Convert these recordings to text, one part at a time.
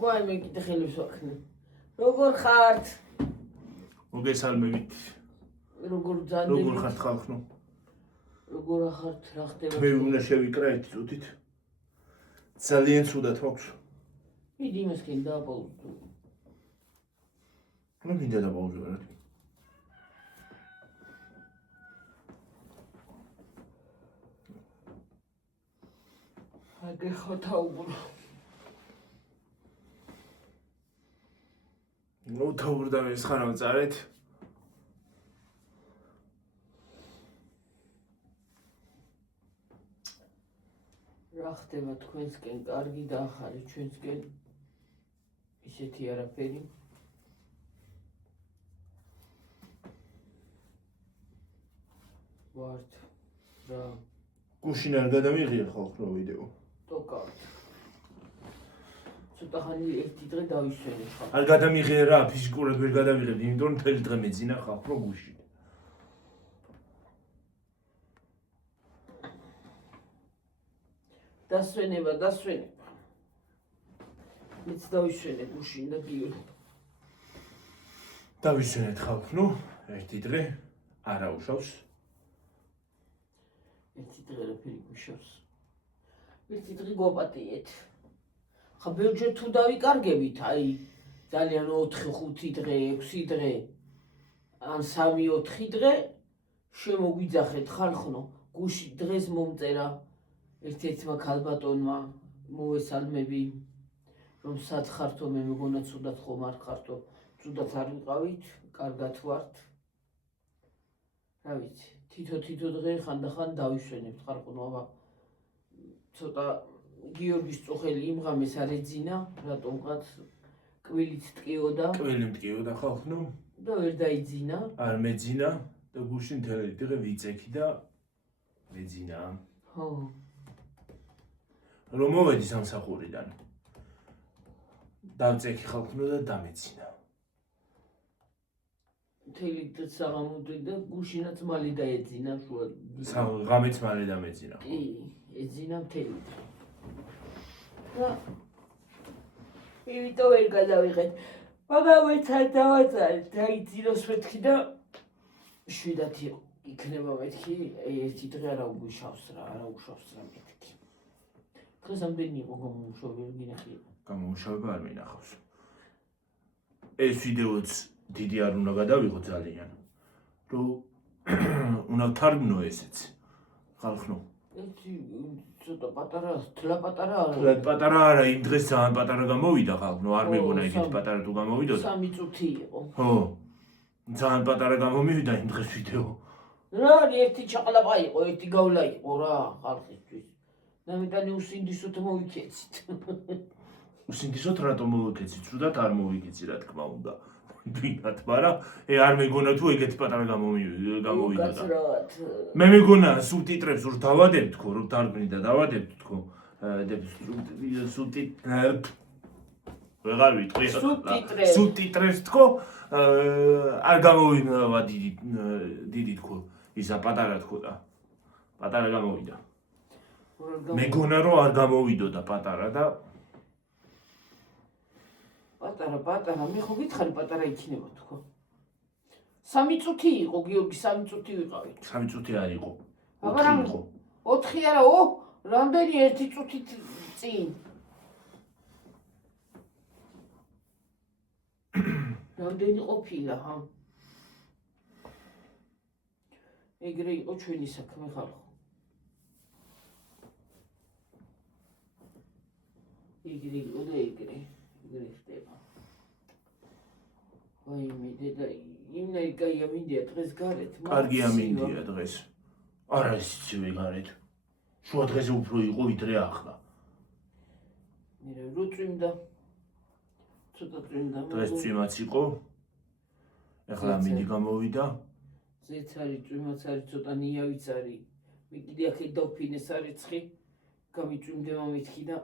ვაი მე კიდე ხელებს ვაქნე. როგორ ხართ? მოგესალმებით. როგორ ძანდებით? როგორ ხართ ხალხო? როგორ ხართ? რა ხდება? მე უნდა შევიკრა ერთ წუთით. ძალიან ცუდად მაქვს. მიდი იმასკენ დააპაუზო. რა მინდა დააპაუზო რა? აგე ხოთაუბრო. ნუ თავურდა ეს ხარავ წარეთ. რა ხდება თქვენსკენ? კარგი დაახარეთ ჩვენსკენ. ისეთი არაფერი. ვართ რა გუშინ არ გადამიღია ხალხო ვიდეო. ტოკავთ. ცოტა ხანი ერთი დღე დავისვენებ ხალხო. არ გადამიღია რა, ფიზიკურად ვერ გადავიღებდი, იმიტომ რომ მთელი დღე მეძინა ხალხო გუშინ. დასვენება. მეც დავისვენებ გუშინ და ბიულ. დავისვენეთ ხალხო, ნუ ერთი დღე არ აუშავს. ერთი დღე რაფერი გუშავს. ერთი დღე გვაპატიეთ. ხა ბევრჯერ თუ დავიკარგებით, აი ძალიან 4-5 დღე, 6 დღე, ან 3-4 დღე შემოგვიძახეთ ხალხო. გუში დღეს მომწერა ერთ-ერთმა ქალბატონმა მოესალმები, რომ სად ხართო, მე მეგონა ცუდად ხომ არ ხართო, ცუდად არ ვიყავით, კარგად ვართ. რა ვიცი, თითო დღე ხანდახან დავისვენებთ ხალხო, აბა ცოტა გიორგის წუხელი იმ ღამეს არ ეძინა, რატომღაც კვილით ტკიოდა. კვილი მტკიოდა ხალხო და ვერ დაიძინა. არ მეძინა და გუშინ მთელი დღე ვიწექი და მეძინა. ხო. რომ მოვედი სამსახურიდან. დავწექი ხალხო და დამეძინა. მთელი დღე საღამოდი და გუშინაც მალე დაეძინა შუა. ღამეც მალე დამეძინა. კი, ეძინა მთელი დღე. და იმიტომ ვერ გადავიღეთ. მაგრამ მეც არ დავაძალეთ, დაიძინოს მეთქი და შვიდათ იქნება მეთქი, ერთი დღე არა უგვიშავს რა, არა უშავს რა მეთქი. დღეს ამდენი იყო გამომუშავება, ვერ გინახია. გამომუშავება არ მინახავს. ეს ვიდეოც დიდი არ უნდა გადავიღო ძალიან. რომ უნდა თარგმნო ესეც. ხალხო. ერთი ცოტა პატარა, თლა პატარა არა. თლა პატარა არა, იმ დღეს ძალიან პატარა გამოვიდა ხალხო, არ მეგონა ეგეთ პატარა თუ გამოვიდოდა. 3 წუთი იყო. ხო. ძალიან პატარა გამომივიდა იმ დღეს ვიდეო. რა, ერთი ჩაყლაპა იყო, ერთი გავლა იყო რა, ხალხისთვის. და მეტანი უსინდისოთ მოვიქეცით. უსინდისოთ რატომ მოვიქეცით? ცუდად არ მოვიქეცი რა თქმა უნდა. ვინათ, მაგრამ არ მეგონა თუ ეგეთ პატარა გამოვიდა. გაცრავად. მე მეგონა სუბტიტრებს რომ დავადებ თქო, რომ თარგმნი და დავადებ თქო. ვეღარ ვიტყვი. სუბტიტრებს თქო, არ გამოვიდა დიდი თქო. ისა პატარა თქო და პატარა გამოვიდა. მეგონა რომ არ გამოვიდოდა პატარა და პატარა, მე ხო გითხარი პატარა იქნება თქო. 3 წუთი იყო, გიორგი 3 წუთი ვიყავით. 3 წუთი არ იყო. მაგრამ 4 არა, რამდენი 1 წუთით წინ. რამდენი ყოფილა, ჰა? ეგრე იყო ჩვენი საქმე ხალხო. ეგრე იყო და ეგრე ხდება. ვაიმე დედა, იმნაირი კაი ამინდია დღეს გარეთ. კარგი ამინდია დღეს. არა ისიცივე გარეთ. შუა დღეზე უფრო იყო ვიდრე ახლა. მე რო წვიმდა. ცოტა წვიმდა. დღეს წვიმაც იყო. ახლა ამინდი გამოვიდა. ზეც არის, წვიმაც არის, ცოტა ნიავიც არის. მე კიდე აქ დავფინეს არიცხი. გამიწვიმდება მეთქი და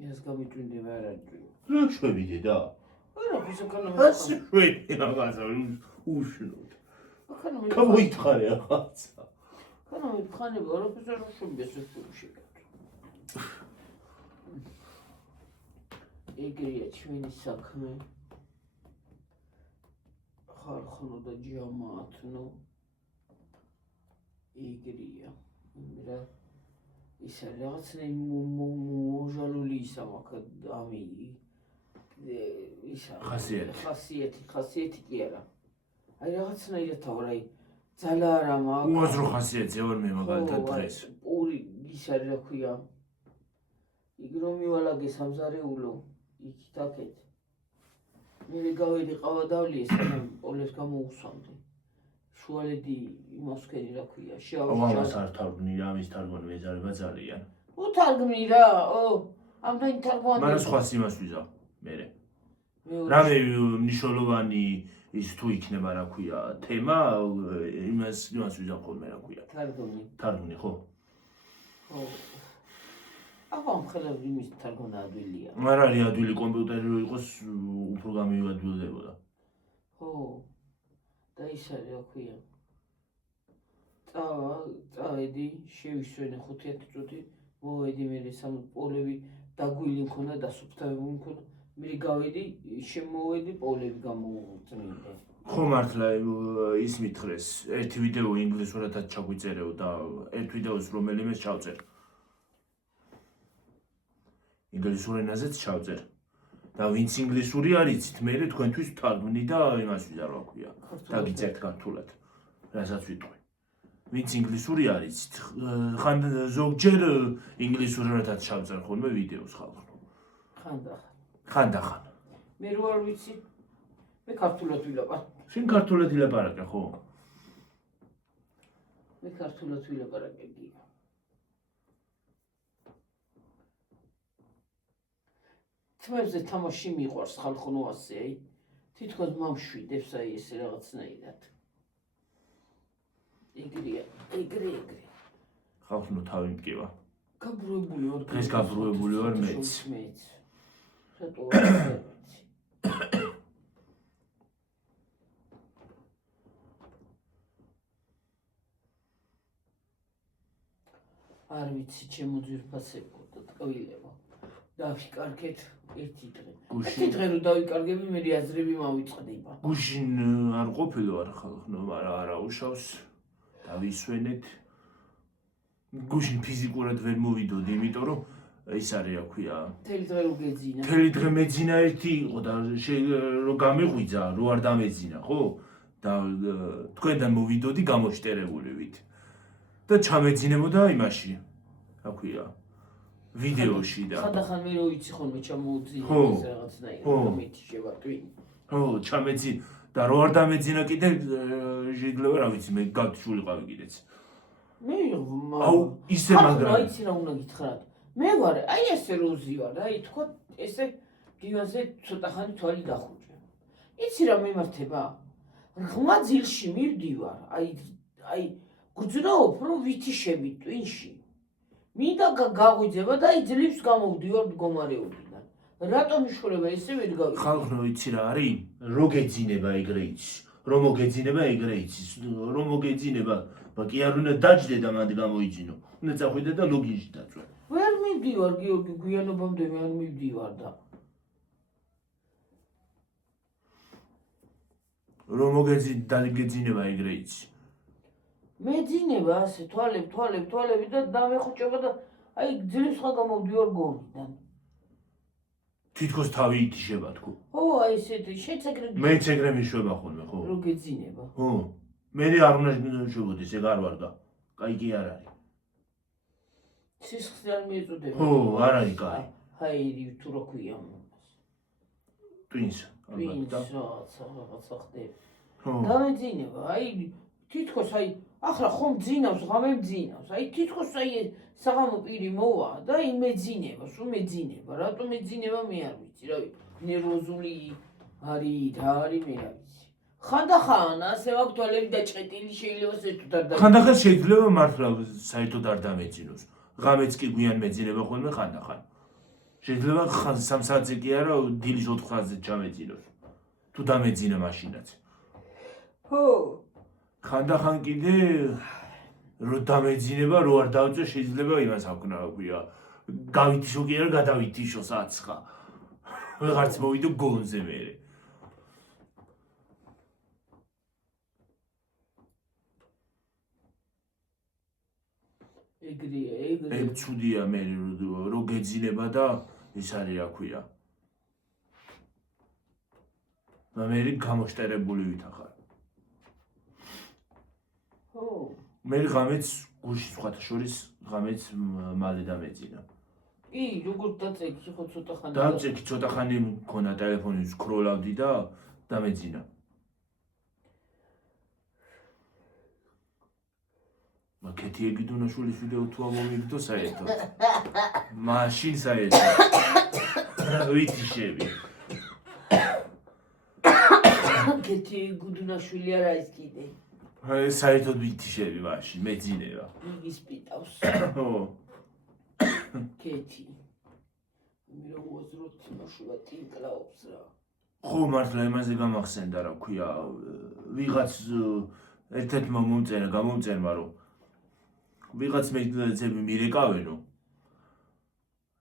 ეს გამიწვიმდება არ არის წვიმა. რა შვები დედა? არა, ფიზიკალურად. ასე შვები რაღაცა უშნოდ. ახლა მე გამოითხარე რაღაცა. ახლა მე ხანება როდეს არ შვები ეს ფულში. ეგრეა ჩვენი საქმე. ხალხო და ჯამათნო. ეგრეა. რა ისა რაღაცნაირ მოჟალული ისა მაგ ამი ისა ხასიათი კი არა. აი რაღაცნაირად თავ აი ძალა არა მაგ უაზრო ხასიათზე ვარ მე მაგალითად დღეს. პური ისა რა ქვია. იქ რომ მივალაგე სამზარეულო იქით აქეთ. მე გავიდი ყავადავლი სანამ პოლეს გამოუსვამდი. შუალედი მოსკენი რა ქვია ამას არ თარგმნი რა ამის თარგმანი მეზარება ძალიან უთარგმნი რა ამდენი თარგმანი მაგრამ სხვას იმას ვიზავ მე რამე მნიშვნელოვანი ის თუ იქნება რა ქვია თემა იმას ვიზავ ხოლმე რა ქვია თარგმნი ხო აბა მხოლოდ იმის თარგმნა ადვილია არ არის ადვილი კომპიუტერი რო იყოს უფრო გამივადვილდებოდა ხო და ისა რა ქვია წავედი შევისვენე 5 წუთი მოვედი მე პოლები დაგვილი მქონდა და სუფთავები მქონდა მე გავედი შემოვედი პოლები გამოვწმინდე ხო მართლა ის მითხრეს ერთი ვიდეო ინგლისურადაც ჩაგვიწერეო და ერთ ვიდეოს რომელიმეს ჩავწერ ინგლისურ ენაზეც ჩავწერ და ვინც ინგლისური არიცით მე თქვენთვის ვთარგმნი და იმას ვიზარ რა ქვია დაგიწერთ ქართულად რასაც ვიტყვი ვინც ინგლისური არიცით ხან ზოგჯერ ინგლისურადაც ჩავწერ ხოლმე ვიდეოს ხალხო ხანდახან მე რო არ ვიცი მე ქართულად ვილაპარაკე შენ ქართულად ვილაპარაკე ხო მე ქართულად ვილაპარაკე თმებზე თამაში მიყვარს ხალხო ნუ ასე აი თითქოს მომშვიდებს აი ესე რაღაცნაირად ეგრე ხალხო თავი მტკივა გაბრუებული ვარ დღეს გაბრუებული ვარ მეც რატო არ ვიცი ჩემო ძვირფასებო და ტკივილებო დავიკარგეთ ერთი დღე რომ დავიკარგები მე აზრები მავიწყდება გუშინ არ ყოფილო არ ხალხო არა უშავს დავისვენეთ გუშინ ფიზიკურად ვერ მოვიდოდი იმიტომ რომ ის არის რა ქვია მთელი დღე რო გეძინა მთელი დღე მეძინა ერთი იყო და რომ გამეღვიძა რო არ დამეძინა ხო და თქვენთან მოვიდოდი გამოშტერებულივით და ჩამეძინებოდა იმაში რა ქვია ვიდეოში და ხანდახან მე რო იცი ხოლმე ჩამოუძინა ეს რაღაცნაირად მითი შევატვინი ხო ჩამეძი და რო არ დამეძინა კიდე შეიძლება რა ვიცი მე გავთშულიყავი კიდეც მე აუ ისე მაგრამ აი იცი რა უნდა გითხრათ მე ვარ აი ესე როზი ვარ აი თქო ესე გივაზე ცოტა ხანი თვალი დახუჭე იცი რა მიმართება ღმა ძილში მივდივარ აი გძნაობ რომ ვითიშები ტვინში მინდა გაღვიძება და იძლებს გამოვდივარ მდგომარეობიდან რატომ იშურება ესე ვერ გავიგე ხალხო იცი რა არის რო გეძინება ეგრე იცი რომ მოგეძინება ეგრე იცი რომ მოგეძინება ბაკი არ უნდა დაჯდე და მანდ გამოიძინო უნდა წახვიდე და ლოგინში დაწვე ვერ მივდივარ გიორგი გვიანობამდე მე არ მივდივარ და რომ მოგეძინება ეგრე იცი მეძინება ასე თვალები და დამეხუჭება და აი ძილს ხა გამოვდივარ გონიდან თითქოს თავი ითიშება თქო ხო აი ესეთი შეცეკრე მეც ეგრე მიშვება ხოლმე ხო რო გეძინება ხო მე არ უნდა შევოდეს ეგ არ ვარ და კაი კი არ არის სისხლი არ მიეწოდება ხო არ არის კაი ჰაირი თუ რა ქვია ტვინს რაღაცა ხდება დამეძინება აი თითქოს აი ახლა ხომ ძინავს ღამე მძინავს აი თითქოს აი საღამო პირი მოვა და იმეძინება სულ მეძინება რატომ მეძინება მე არ ვიცი რა ვიცი ნერვოზული არის რა არის მე რა ვიცი ხანდახან ასე ვაქვს თვალები დაჭყეტილი შეიძლება საერთოდ არ ხანდახან შეიძლება მართლა საერთოდ არ დამეძინოს ღამეც კი გვიან მეძინება ხოლმე ხანდახან შეიძლება 3 საათზე კი არა დილის 4 საათზე ჩამეძინოს თუ დამეძინა მაშინაც ხო ხანდახან კიდე რო დამეძინება რო არ დავწე შეიძლება იმას აქვს რა ქვია გავითიშო კი არა გადავითიშო საცხა ვეღარც მოვიდო გონზე მერე. ეგ ცუდია მე რო გეძინება და ის არის რა ქვია. და მე გამოშტერებული ვითახარ. ხო. მე ღამეც გუში სხვათა შორის ღამეც მალე დამეძინა. კი, როგორ დაწეკი ხო ცოტა ხანი. დაწეკი ცოტა ხანი მქონა ტელეფონი სკროლავდი და დამეძინა. კეთი ეგიდუნაშვილის ვიდეო თუ ამომიგდო საერთოდ. მაშინ საერთოდ. ვიტიშები. კეთი ეგიდუნაშვილი არა ის კიდე. საერთოდ ვიტიშები მაშინ მეძინება. ის პიტავს. ხო. კეთი. მე რა უაზროთ მაშულა ტინკლაობს რა. ხო მართლა იმაზე გამახსენდა რა ქვია. ვიღაც ერთ-ერთმა გამომწერმა რომ ვიღაც მეძები მირეკავენო.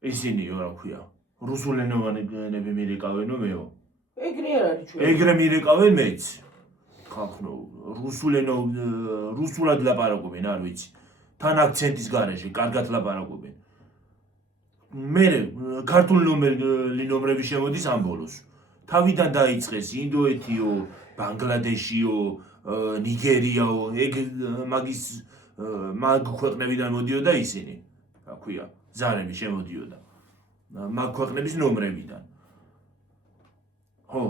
ისინიო რა ქვია. რუსულენოვანები მირეკავენო მეო. ეგრე არ არის ჩვენ. ეგრე მირეკავენ მეც. ხალხო რუსულად ლაპარაკობენ არ ვიცი. თან აქცენტის გარეშე კარგად ლაპარაკობენ. მე ქართული ნომრები შემოდის ამ ბოლოს. თავიდან დაიწყეს ინდოეთიო, ბანგლადეშიო, ნიგერიაო, ეგ მაგის მაგ ქვეყნებიდან მოდიოდა ისინი. რა ქვია, ზარები შემოდიოდა. მაგ ქვეყნების ნომრებიდან. ხო.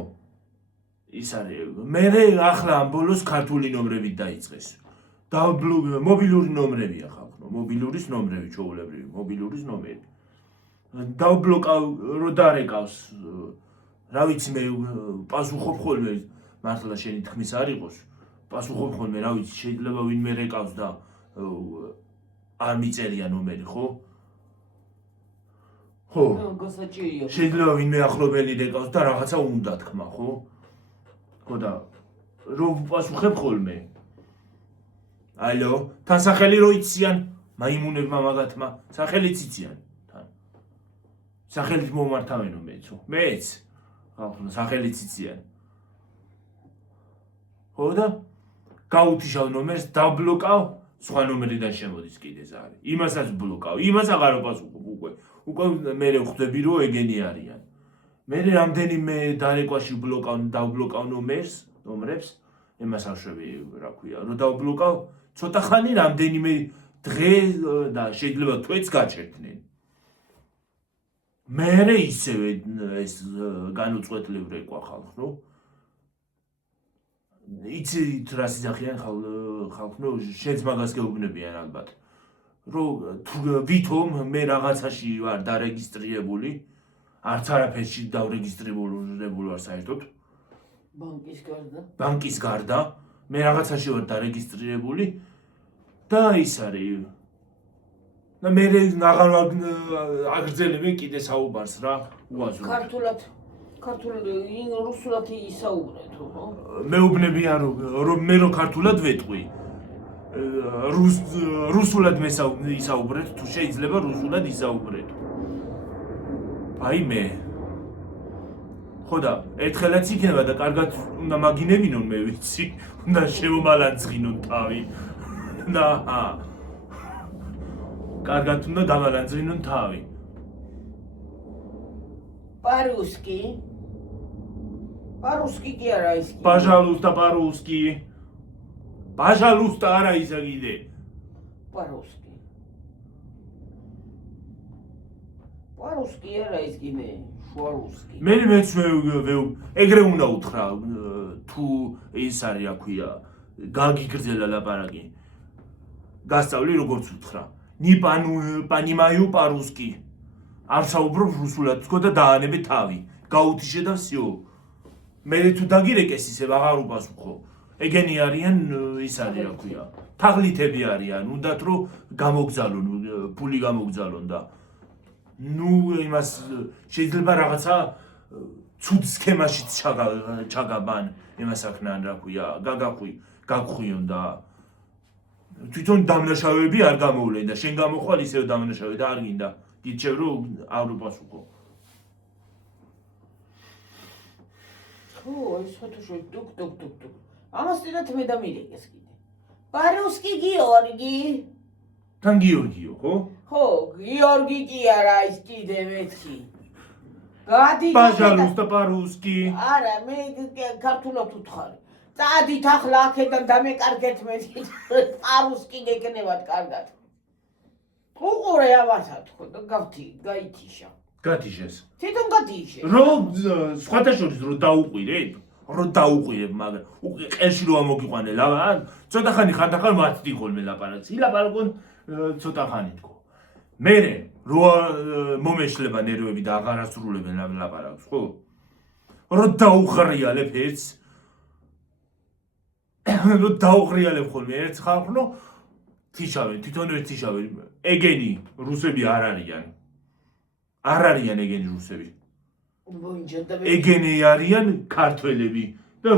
ის არის. მე ახლა ამ ბოლოს ქართული ნომრებით დაიწყეს. მობილური ნომრებია ხალხო, მობილურის ნომრები ჩვეულებრივი, მობილურის ნომერი. დავბლოკავ რო დარეკავს. რა ვიცი მე პასუხობ ხოლმე მართლა შენი თქმის არ იყოს. პასუხობ ხოლმე რა ვიცი შეიძლება ვინმე რეკავს და არ მიწერია ნომერი, ხო? ხო. გასაჭირია. შეიძლება ვინმე ახლობელი რეკავს და რაღაცა უნდა თქვა, ხო? ხო და რო პასუხებ ხოლმე. ალო, თან სახელი რო იციან, მაიმუნებმა მაგათმა, სახელიც იციან თან. სახელით მომართავენო მეცო. მეც. ხალხო, სახელიც იციან. ხო და გაუთიშავ ნომერს, დაბლოკავ, სხვა ნომერიდან შემოდის კიდე ზარი. იმასაც ბლოკავ, იმას აღარ ვპასუხობ უკვე. უკვე მე ხვდები რომ ეგენი არიან. მე რამდენიმე დარეკვაში დავბლოკავ ნომრებს, იმას აშვები რა ქვია, რომ დავბლოკავ, ცოტა ხანი რამდენიმე დღე და შეიძლება თვეც გაჩერდნენ. მე ისევე ეს განუწყვეტლივ რეკვა ხალხო. იცით რა სიძახიან ხალხო, შენც მაგას გეუბნებიან ალბათ. რომ ვითომ მე რაღაცაში ვარ დარეგისტრირებული, არც არაფერში დავრეგისტრირებული ვარ საერთოდ. ბანკის გარდა, მე რაღაცაში ვარ დარეგისტრირებული და ის არის. და მე აღარ აგრძელებენ კიდე საუბარს რა, უაზროდ. ქართულად რუსულად ისაუბრეთ, ხო? მეუბნებიან რომ მე რო ქართულად ვეტყვი. რუსულად ისაუბრეთ, თუ შეიძლება რუსულად ისაუბრეთ. აი მე. ხო და ერთხელაც იქნება და კარგად უნდა მაგინებინონ მე ვიცი, უნდა შემომალანძღინონ თავი. და კარგად უნდა დამალანძღინონ თავი. По-русски კი არა ის. Пожалуйста, по-русски. Пожалуйста, არა ისა კიდე. По-русски. По-русски არა ის კიდე. შუარუსკი. მეც ეგრე უნდა უთხრა თუ ის არის რა ქვია, გაგიგრძელა ლაპარაკი. გასწავლი როგორც უთხრა. Не понимаю по-русски. არ საუბრობ რუსულად თქო და დაანებე თავი. გაუთიშე და всё. მე თუ დაგირეკეს ისე აღარ უპასუხო. ეგენი არიან ის არის რა ქვია. თაღლითები არიან, უნდათ რომ გამოგზალონ, ფული გამოგზალონ და ნუ იმას შეიძლება რაღაცა ცუდ სქემაში ჩაგაბან იმას აქნან რა ქვია, გაგხვიონ და თვითონ დამნაშავეები არ გამოვლენ და შენ გამოხვალ ისევ დამნაშავე და არ გინდა გიჩევ რომ არ უპასუხო. ხო, ეს ფოტოშო დუк. ამას წინათ მე დამირეკეს კიდე. პარუსკი გიორგი. თან გიორგიო, ხო? ხო, გიორგი კი არა, ის კიდე მეთქი. გადი. Пожалуйста, по-русски. არა, მე ქართულად ვუთხარი. წადით ახლა აქედან დამეკარგეთ მეთქი. პარუსკი გეკნევათ კარგად. უყურე ამასაც თქო და გაითიშა. გათიშეს. თვითონ გადიიშე. რომ სხვათა შორის რომ დაუყვირეთ, მაგრამ უკვე ყელში რო ამოგიყვანე ლავან, ცოტა ხანი ხანდახან მათდი ხოლმე ლაპარაკს. ილაპარაკონ ცოტა ხანი თქო. მერე რო მომეშლება ნერვები და აღარ ასრულებენ ლაპარაკს, ხო? რო დაუღრიალებ ერთს. რო დაუღრიალებ ხოლმე ერთს ხალხნო, თიშავენ, თვითონ ერთ თიშავენ. ეგენი რუსები არ არიან. არ არიან ეგენი რუსები. ეგენი არიან ქართველები და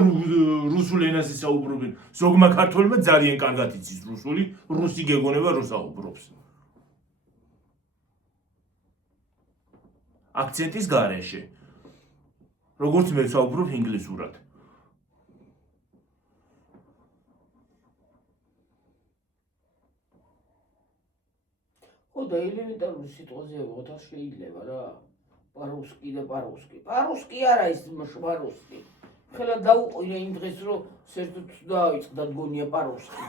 რუსულ ენას ისაუბრობენ. ზოგმა ქართველმა ძალიან კარგად იცის რუსული, რუსი გეგონება რო საუბრობს. აქცენტის გარეშე. როგორც მე საუბრობ ინგლისურად. ხო და ელემენტარული სიტყვაზე ვიღოთ არ შეიძლება რა. პარუსკი და პარუსკი. პარუსკი არა ის შპარუსკი. ხელა დაუყირე იმ დღეს რომ საერთოდ დაავიწყდა გონია პარუსკი.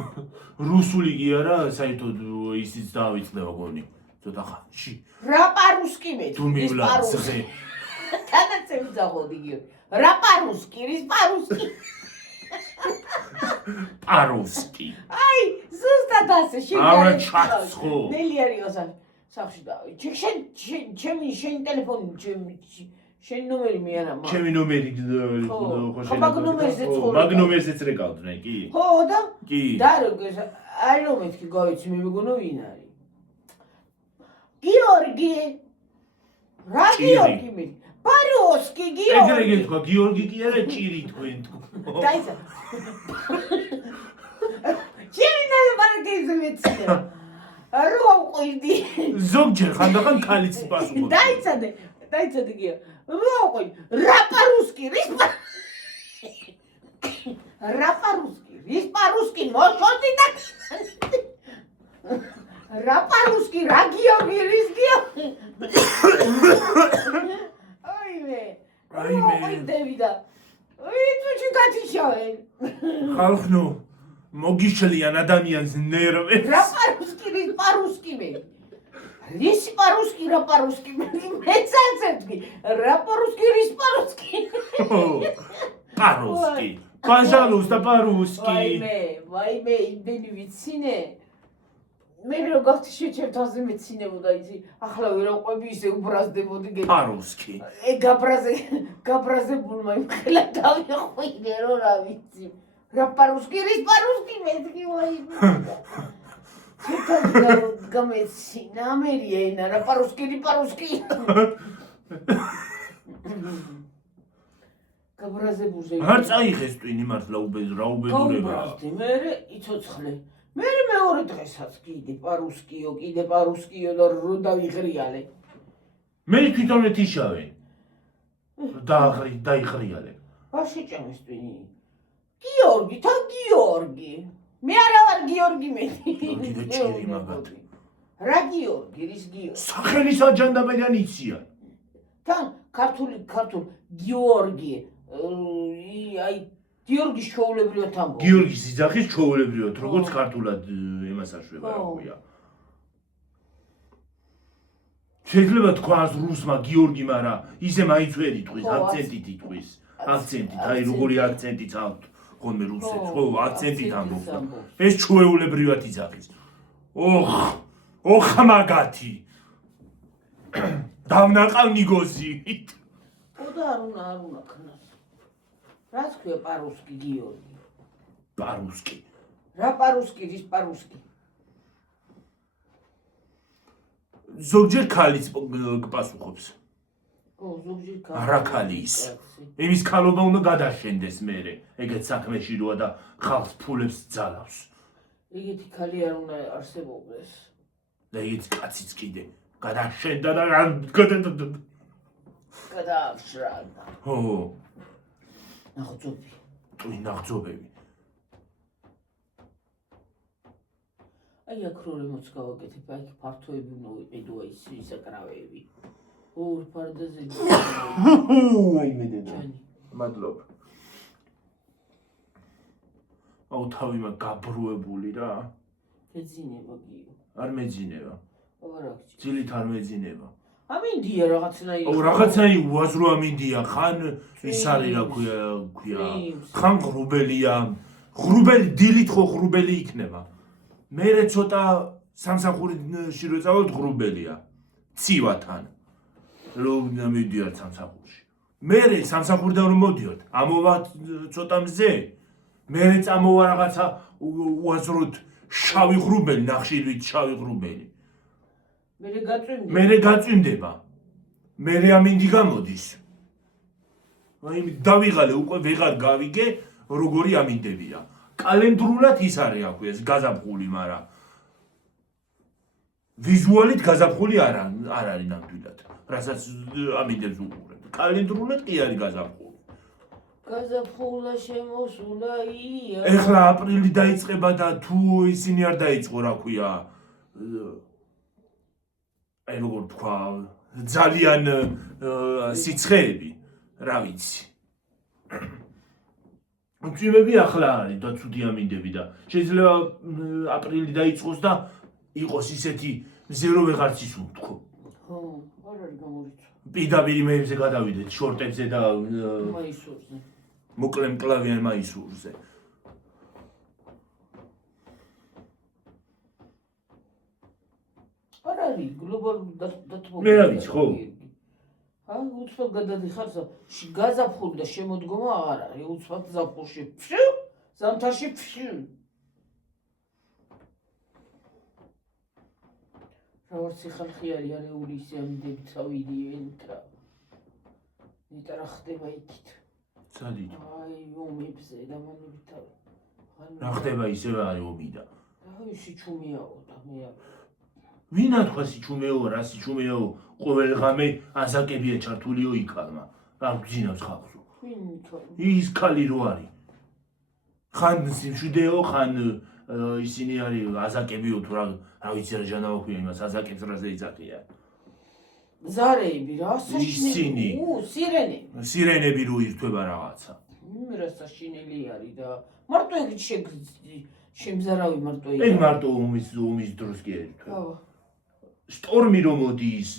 რუსული კი არა, საერთოდ ისიც დაავიწყდება გონი. ცოტა ხანში. რა პარუსკი მე? ის პარუსკი. თანაცემ ზაღოდი გიო. რა პარუსკი? ის პარუსკი. პარუსკი. აი, ზუსტად ასე არა ჩაცხო. ნელი არის სახში და ჩემი შენი ტელეფონი შენი ნომერი მე არა მაგ. ჩემი ნომერი ხო, მაგ ნომერზეც ხო. მაგ ნომერზეც რეკავდნენ, კი? ხო და? კი. და როგორ აი რომ მეთქი გავიცი მე მეგონა ვინ არის. გიორგი. რა გიორგი მე? პარუსკი გიორგი. ეგრე თქვა, გიორგი კი არა, ჭირი თქვენ თქო. დაიცა. ჩემი ნალბარაკეზე მეცნია. რო აყვირდი. ზოგჯერ ხანდახან ქალიც პასუხობს. დაიცადე გიო. რო აყვირდი. რა პარუსკი, რა პარუსკი, მოშოდი და რა პარუსკი, რა გიორგი, რის გიორგი. აიმე. აიმე. ვიჩი გათიშავენ. ხალხნო მოგიშლიან ადამიანს ნერვებს. რა პარუსკი მე? რის პარუსკი, რა პარუსკი მე? მეცალცეთკი. რა პარუსკი, რის პარუსკი? პარუსკი. Пожалуйста, по-русски. ვაიმე, იმდენი ვიცინე. მე რო გავთიშე ჩემთვაზე მეცინებოდა იცი. ახლა ვერაყვები ისე უბრაზდებოდი გე. პარუსკი. გაბრაზებულმა იმ ხელა დავიხვიდე რომ რა ვიცი. რა პარუსკი, რის პარუსკი მეთქი ვაიმე. ჩეთადა გამეცინა ამერია ენა რა პარუსკი. გაბრაზებულზე. არ წაიღეს ტვინი მართლა უბედურება. გაუბრაზდი, მერე იცოცხლე. მერე მეორე დღესაც კიდე პარუსკიო და რო დავიღრიალე. მე თვითონ ეთიშავენ. დაიღრიალე. არ შეჭამეს ტვინი. გიორგი, თან გიორგი. მე არა ვარ გიორგი მე. გიორგი და ჭირი მაგათ. რა გიორგი, რის გიორგი? სახელის აჯანდაბედან იციან. თან ქართული გიორგი. აი გიორგის ჩაულებრივად ამბობ. გიორგის იძახის ჩაულებრივად, როგორც ქართულად ემას აშვება რა ქვია. შეიძლება თქვას რუსმა გიორგი, მაგრამ ისე მაინც ვერ იტყვის, აქცენტით იტყვის. აქცენტით, აი როგორი აქცენტით აქვს ხოლმე რუსებს, ხო, აქცენტით ამბობს. ეს ჩაულებრივად იძახის. ოხ მაგათი. დავნაყავ ნიგოზით. და არ უნდა ქნას. რა თქვია პარუსკი გიორგი? პარუსკი. რა პარუსკი, რის პარუსკი? ზოგჯერ ქალიც პასუხობს. ზოგჯერ ქალი. არა ქალი ის. იმის ქალობა უნდა გადაშენდეს მერე. ეგეთ საქმეში როა და ხალხს ფულებს ძალავს. ეგეთი ქალი არ უნდა არსებობდეს. და ეგეთი კაციც კიდე გადაშენდა და გადაავრშრა. ხო. ნახძობი. ტვი ნახძობები. აი აქ რო რემოც გავაკეთებ, აი ფართოები უნდა ვიყიდო აი ისაკრავები. ორ ფარდაზე აი მე დედა. მადლობა. აუ თავი მაგ გაბრუებული რა. ეძინება გიო. არ მეძინება. არა. ძილით არ მეძინება. ამინდია რაღაცნაირი. აუ რაღაცნაირი უაზრო ამინდია, ხან ის არის რა ქვია. ხან ღრუბელია. ღრუბელი დილით ხო ღრუბელი იქნება. მე ცოტა სამსახურში რო წავალ ღრუბელია. ცივათან. რომ მივდივარ სამსახურში. მე სამსახურიდან რომ მოდიოთ, ამოვა ცოტა მზე. მე წამოვა რაღაცა უაზროდ შავი ღრუბელი, ნახშირით შავი ღრუბელი. მე გაწვიმდება. მე ამინდი გამოდის. აი დავიღალე უკვე ვეღარ გავიგე როგორი ამინდებია. კალენდრულად ის არის აქვე ეს გაზაფხული, მაგრამ ვიზუალით გაზაფხული არ არის ნამდვილად. რასაც ამინდებს უყურებ. კალენდრულად კი არის გაზაფხული. გაზაფხულა შემოსულა ია. ეხლა აპრილი დაიწყება და თუ ისინი არ დაიწყო რა ქვია. აი როგორ თქვა, ძალიან სიცხეები, რა ვიცი. წვიმები ახლა არის და ცუდი ამინდები და შეიძლება აპრილი დაიწყოს და იყოს ისეთი მზე რომ ვეღარც ისუნთქო. ხო, არ არის გამორიცხვა. პირდაპირ იმეებზე გადავიდეთ, შორტებზე და მაისურზე. მოკლე მკლავიან მაისურზე. არ არის გლობალური დათბობა. მე რა ვიცი, ხო? უცბად გადადიხარ გაზაფხული და შემოდგომა აღარ არის. უცბად ზაფხულში ზამთარში რავარცი ხალხი არის არეული ისე ამინდებით ავიდიენ და ნიტარა ხდება იქით. სადით? აი ომებზე და მანებით რა ხდება ისევე არის ომი და აი სიჩუმეაო და მე ვინა თქვა სიჩუმეო, რა სიჩუმეო, ყოველ ღამე აზაკებია ჩართულიო იქალმა. რა გძინავს ხალხო? ის ქალი რო არის. ხან სიმშვიდეო, ხან ისინი არის აზაკებიო თუ რა ვიცი რა ჟანავაქვია იმას აზაკებს რაზე იწақია. ზარეები რა ისინი სირენები რო ირთვება რაღაცა. მე რა საშინელი არის და მარტო ეგ შემზარავი მარტო ეგ. ეგ მარტო ომის დროს კი ერთხელ. სტორმი რომ მოდის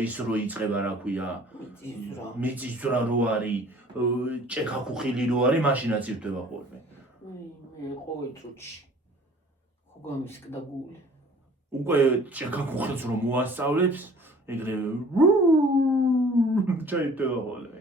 ის რო იწყება რა ქვია. მიწისძვრა რო არის, ჭექაქუხილი რო არის, მაშინაც ირთვება ხოლმე. მე ყოველ წუთში ხო გამისკდა გული. უკვე ჭექაქუხილს რომ მოასწავლებს, ეგრევე ჩაიტევა ხოლმე.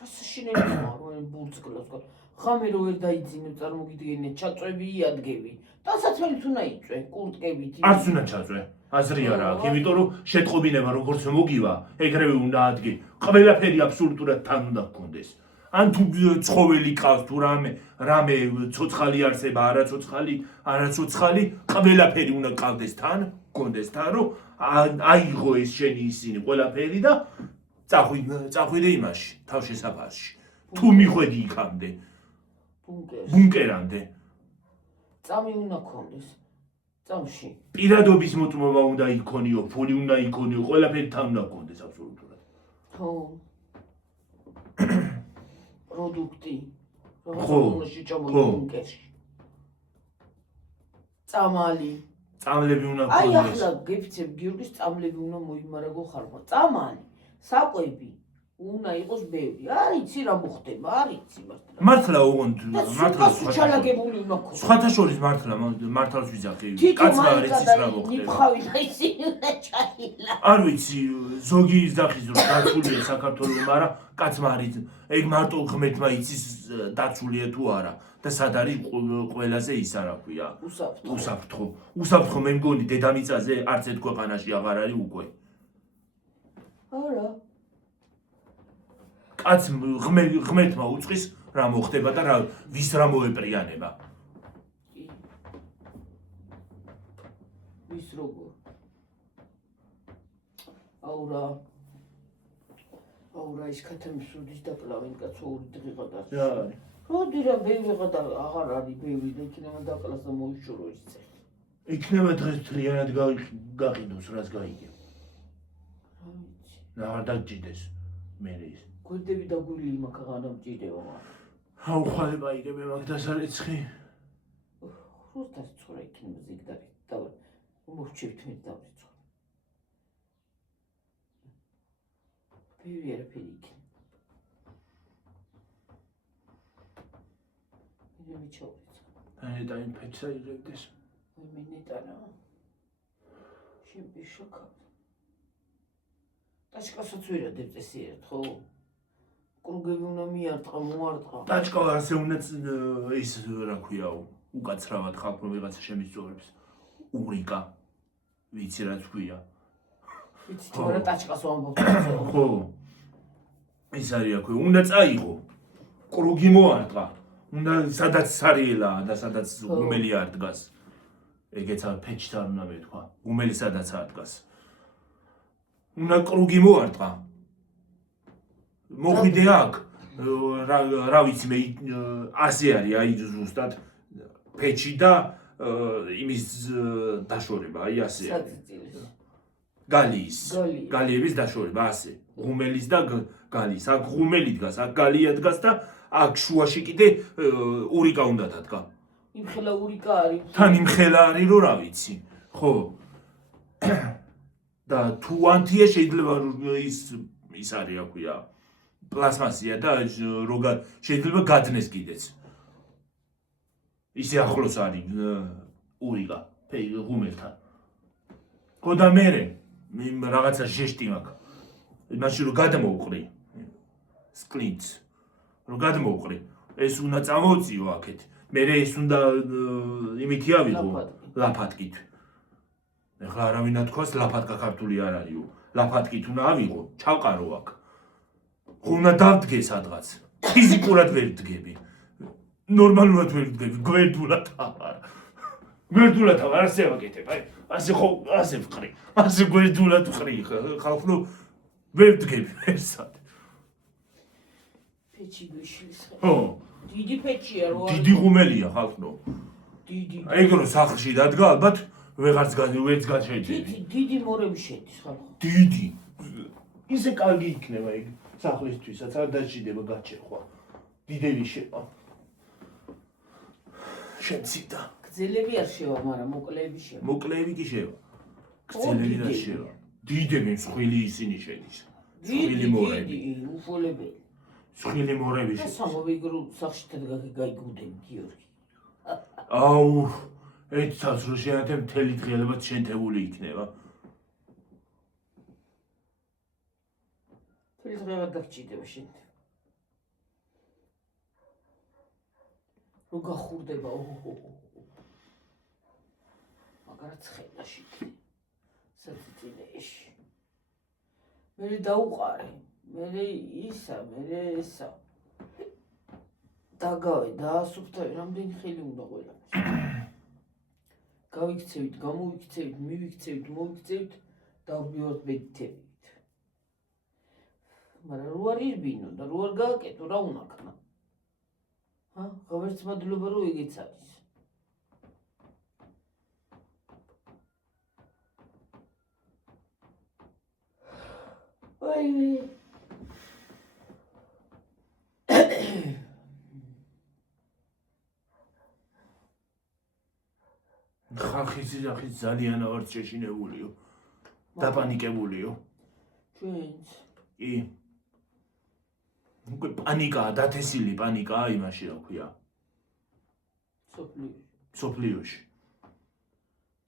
რა საშინელი მაგრამ ბურცკლავს გა. ღამე რო ვერ დაიძინო წარმოგიდგენია ჩაწვევი იადგები. დასაცმელი თუ ნაიწვე კურტკებით. არც უნდა ჩაწვე. აზრი არა აქვს, იმიტომ რომ შეტყობინება როგორც მოგივა, ეგრევე უნდა ადგე. ყველაფერი აბსოლუტურად თან უნდა გქონდეს. ან თუ ცხოველი ყავს თუ რამე ცოცხალი არსება, არა ცოცხალი, ყველაფერი უნდა ყავდეს თან, გქონდეს თან, რომ აიღო ეს შენი ისინი ყველაფერი და წახვიდე იმაში, თავშესაფარში. თუ მიხვედი იქამდე. ბუნკერამდე. წამი უნდა გქონდეს. წამში. პირადობის მოწმობა უნდა იქონიო, ფული უნდა იქონიო, ყველაფერი თან უნდა გქონდეს აბსოლუტურად. ხო. პროდუქტი. ხო. ბუნკერში. წამალი. წამლები უნდა გქონდეს. აი გქონდეს. ახლა გეფიცებ გიორგის წამლები უნდა მოიმარაგო ხალხმა. წამალი, საკვები უნდა იყოს ბევრი. არიცი რა მოხდება, არიცი მართლა. მართლა ოღონდ მართლა ჩალაგებული უნდა გქონდეს. სხვათა შორის მართლაც ვიძახი. კაცმა არ იცის რა მოხდება. ნიფხავი და ისინი ჩაილა. არ ვიცი, ზოგი იძახის რომ დაცულია საქართველოს, მაგრამ კაცმა არ იცის. ეგ მარტო ღმერთმა იცის დაცულია თუ არა და სად არის ყველაზე ის არა ქვია. უსაფრთხო. უსაფრთხო მე მგონი დედამიწაზე არც ერთ ქვეყანაში აღარ არის უკვე. არა. კაც ღმერთმა უწყის რა მოხდება და რა ვის რა მოეპრიანება. ვის როგორ? აუ რა. აურა ის ქათამისუდის დაკლავენ კაცო ორი დღეღა და რა არის? როდი რა ბევრიღა და აღარ არის ბევრი და იქნება დაკლას და მოიშურო ის წელი. იქნება დღეს თლიანად გაყიდოს რას გაიგებ. რა ვიცი. რა დაგჭიდეს მე ის. გვერდები და გვილი მაგ აღარ მჭირდება. აუხალება იგებ მაგ დასარეცხი. რუსთას ცხრა იქნება ზიგდარი და მოვჩივთ მე დავიწყო. ბევრი არაფერი იქნება. მე მიჩავრიც. და იმ ფეჩსა იღებდეს. მე ნეტანა. შემი შოკა. ტაშკასაც ვერ ადეპტესიერად, ხო? კრუგები უნდა მიარტყა, მომარტყა. ტაჭკა ასე უნდა ის რა ქვია, უკაცრავად ხალხმა ვიღაცა შემისწორებს. ურიკა. ვიცი რა თქვია. ვიცი თუ არა ტაჭკას ვამბობ. ხო. ის არის აქვე, უნდა წაიღო. კრუგი მოარტყა. უნდა სადაც სარიელაა და სადაც გუმელი არ დგას. ეგეცა ფეჩთან უნდა მეთქვა. გუმელი სადაც არ დგას. უნდა კრუგი მოარტყა. მოხვიდე აქ. რა ვიცი მე ასე არის აი ზუსტად ფეჩი და იმის დაშორება, აი ასე არის. გალიების დაშორება ასე. ღუმელის და გალის. აქ ღუმელი დგას, აქ გალია დგას და აქ შუაში კიდე ურიკა უნდა დადგა. იმხელა ურიკა არის. თან იმხელა არის რო რა ვიცი. ხო. და თუ ანთია შეიძლება ის არის აქვია. პლასმასია და შეიძლება გადნეს კიდეც. ისე ახლოს არის ურიკა ღუმელთან. ხო და მე რაღაცა ჟეშტი მაქვს. მაშინ რომ გადმოვყრი სკლინც რომ გადმოვყრი ეს უნდა წამოვწიო აქეთ. მე ეს უნდა იმითი ავიღო ლაფატკით. ეხლა არავინ ათქვას ლაფატკა ქართული არ არისო. ლაფატკით უნდა ავიღო, ჩავყარო აქ. ხო უნდა დავდგე სადღაც. ფიზიკურად ვერ ვდგები. ნორმალურად ვერ ვდგები, გვერდულად აღარ. გვერდულად აღარ ასე ვაკეთებ, აი. ასე ხო, ასე ვყრი. ასე გვერდულად ვყრი ხალხო ვერ ვდგები ერთსად. ფეჩი გვიშლის. ხო. დიდი ფეჩია რო. დიდი ღუმელია ხალხო. დიდი. ეგ რო სახლში დადგა ალბათ ვერც გაჩერდები. დიდი მორები შედის ხალხო. დიდი. ისე კარგი იქნება ეგ სახლისთვისაც არ დაჭირდება გაჩერხვა. დიდები შევა. შემცირდა. გძელები არ შევა, მაგრამ მოკლეები შევა. მოკლეები კი შევა. გძელები და შევა. დიდები მსხვილი ისინი შედის. მსხვილი მორები. დიდი, უფოლებელი. მსხვილი მორები შედის. სამოვიგრო სახში გაიგუდენ გიორგი. აუ, ეცავს რომ შეათე მთელი დღეებად შენთებული იქნება. მთელი დღეებად დაგჭირდება შენ. რო გახურდება, მაგრამ ცხელაში. საწიწილეში. მე დაუყარე. მე ისა, მე ესა. დაგავე, დაასუფთავე, რამდენი ხელი უნდა ყველა. გავიქცევით, გამოვიქცევით, მივიქცევით, მოვიქცევით და ვბივართ მედითებით. მაგრამ რო არ ირბინო და რო არ გააკეთო, რა უნდა ქნა? ღმერთს მადლობა რომ ეგეც არის. ვაიმე. ხალხი ძალიან არ შეშინებულიო. დაპანიკებულიო. ჩვენც. კი. უკვე პანიკაა, დათესილი პანიკაა იმაში რა ქვია. სოფლიოში.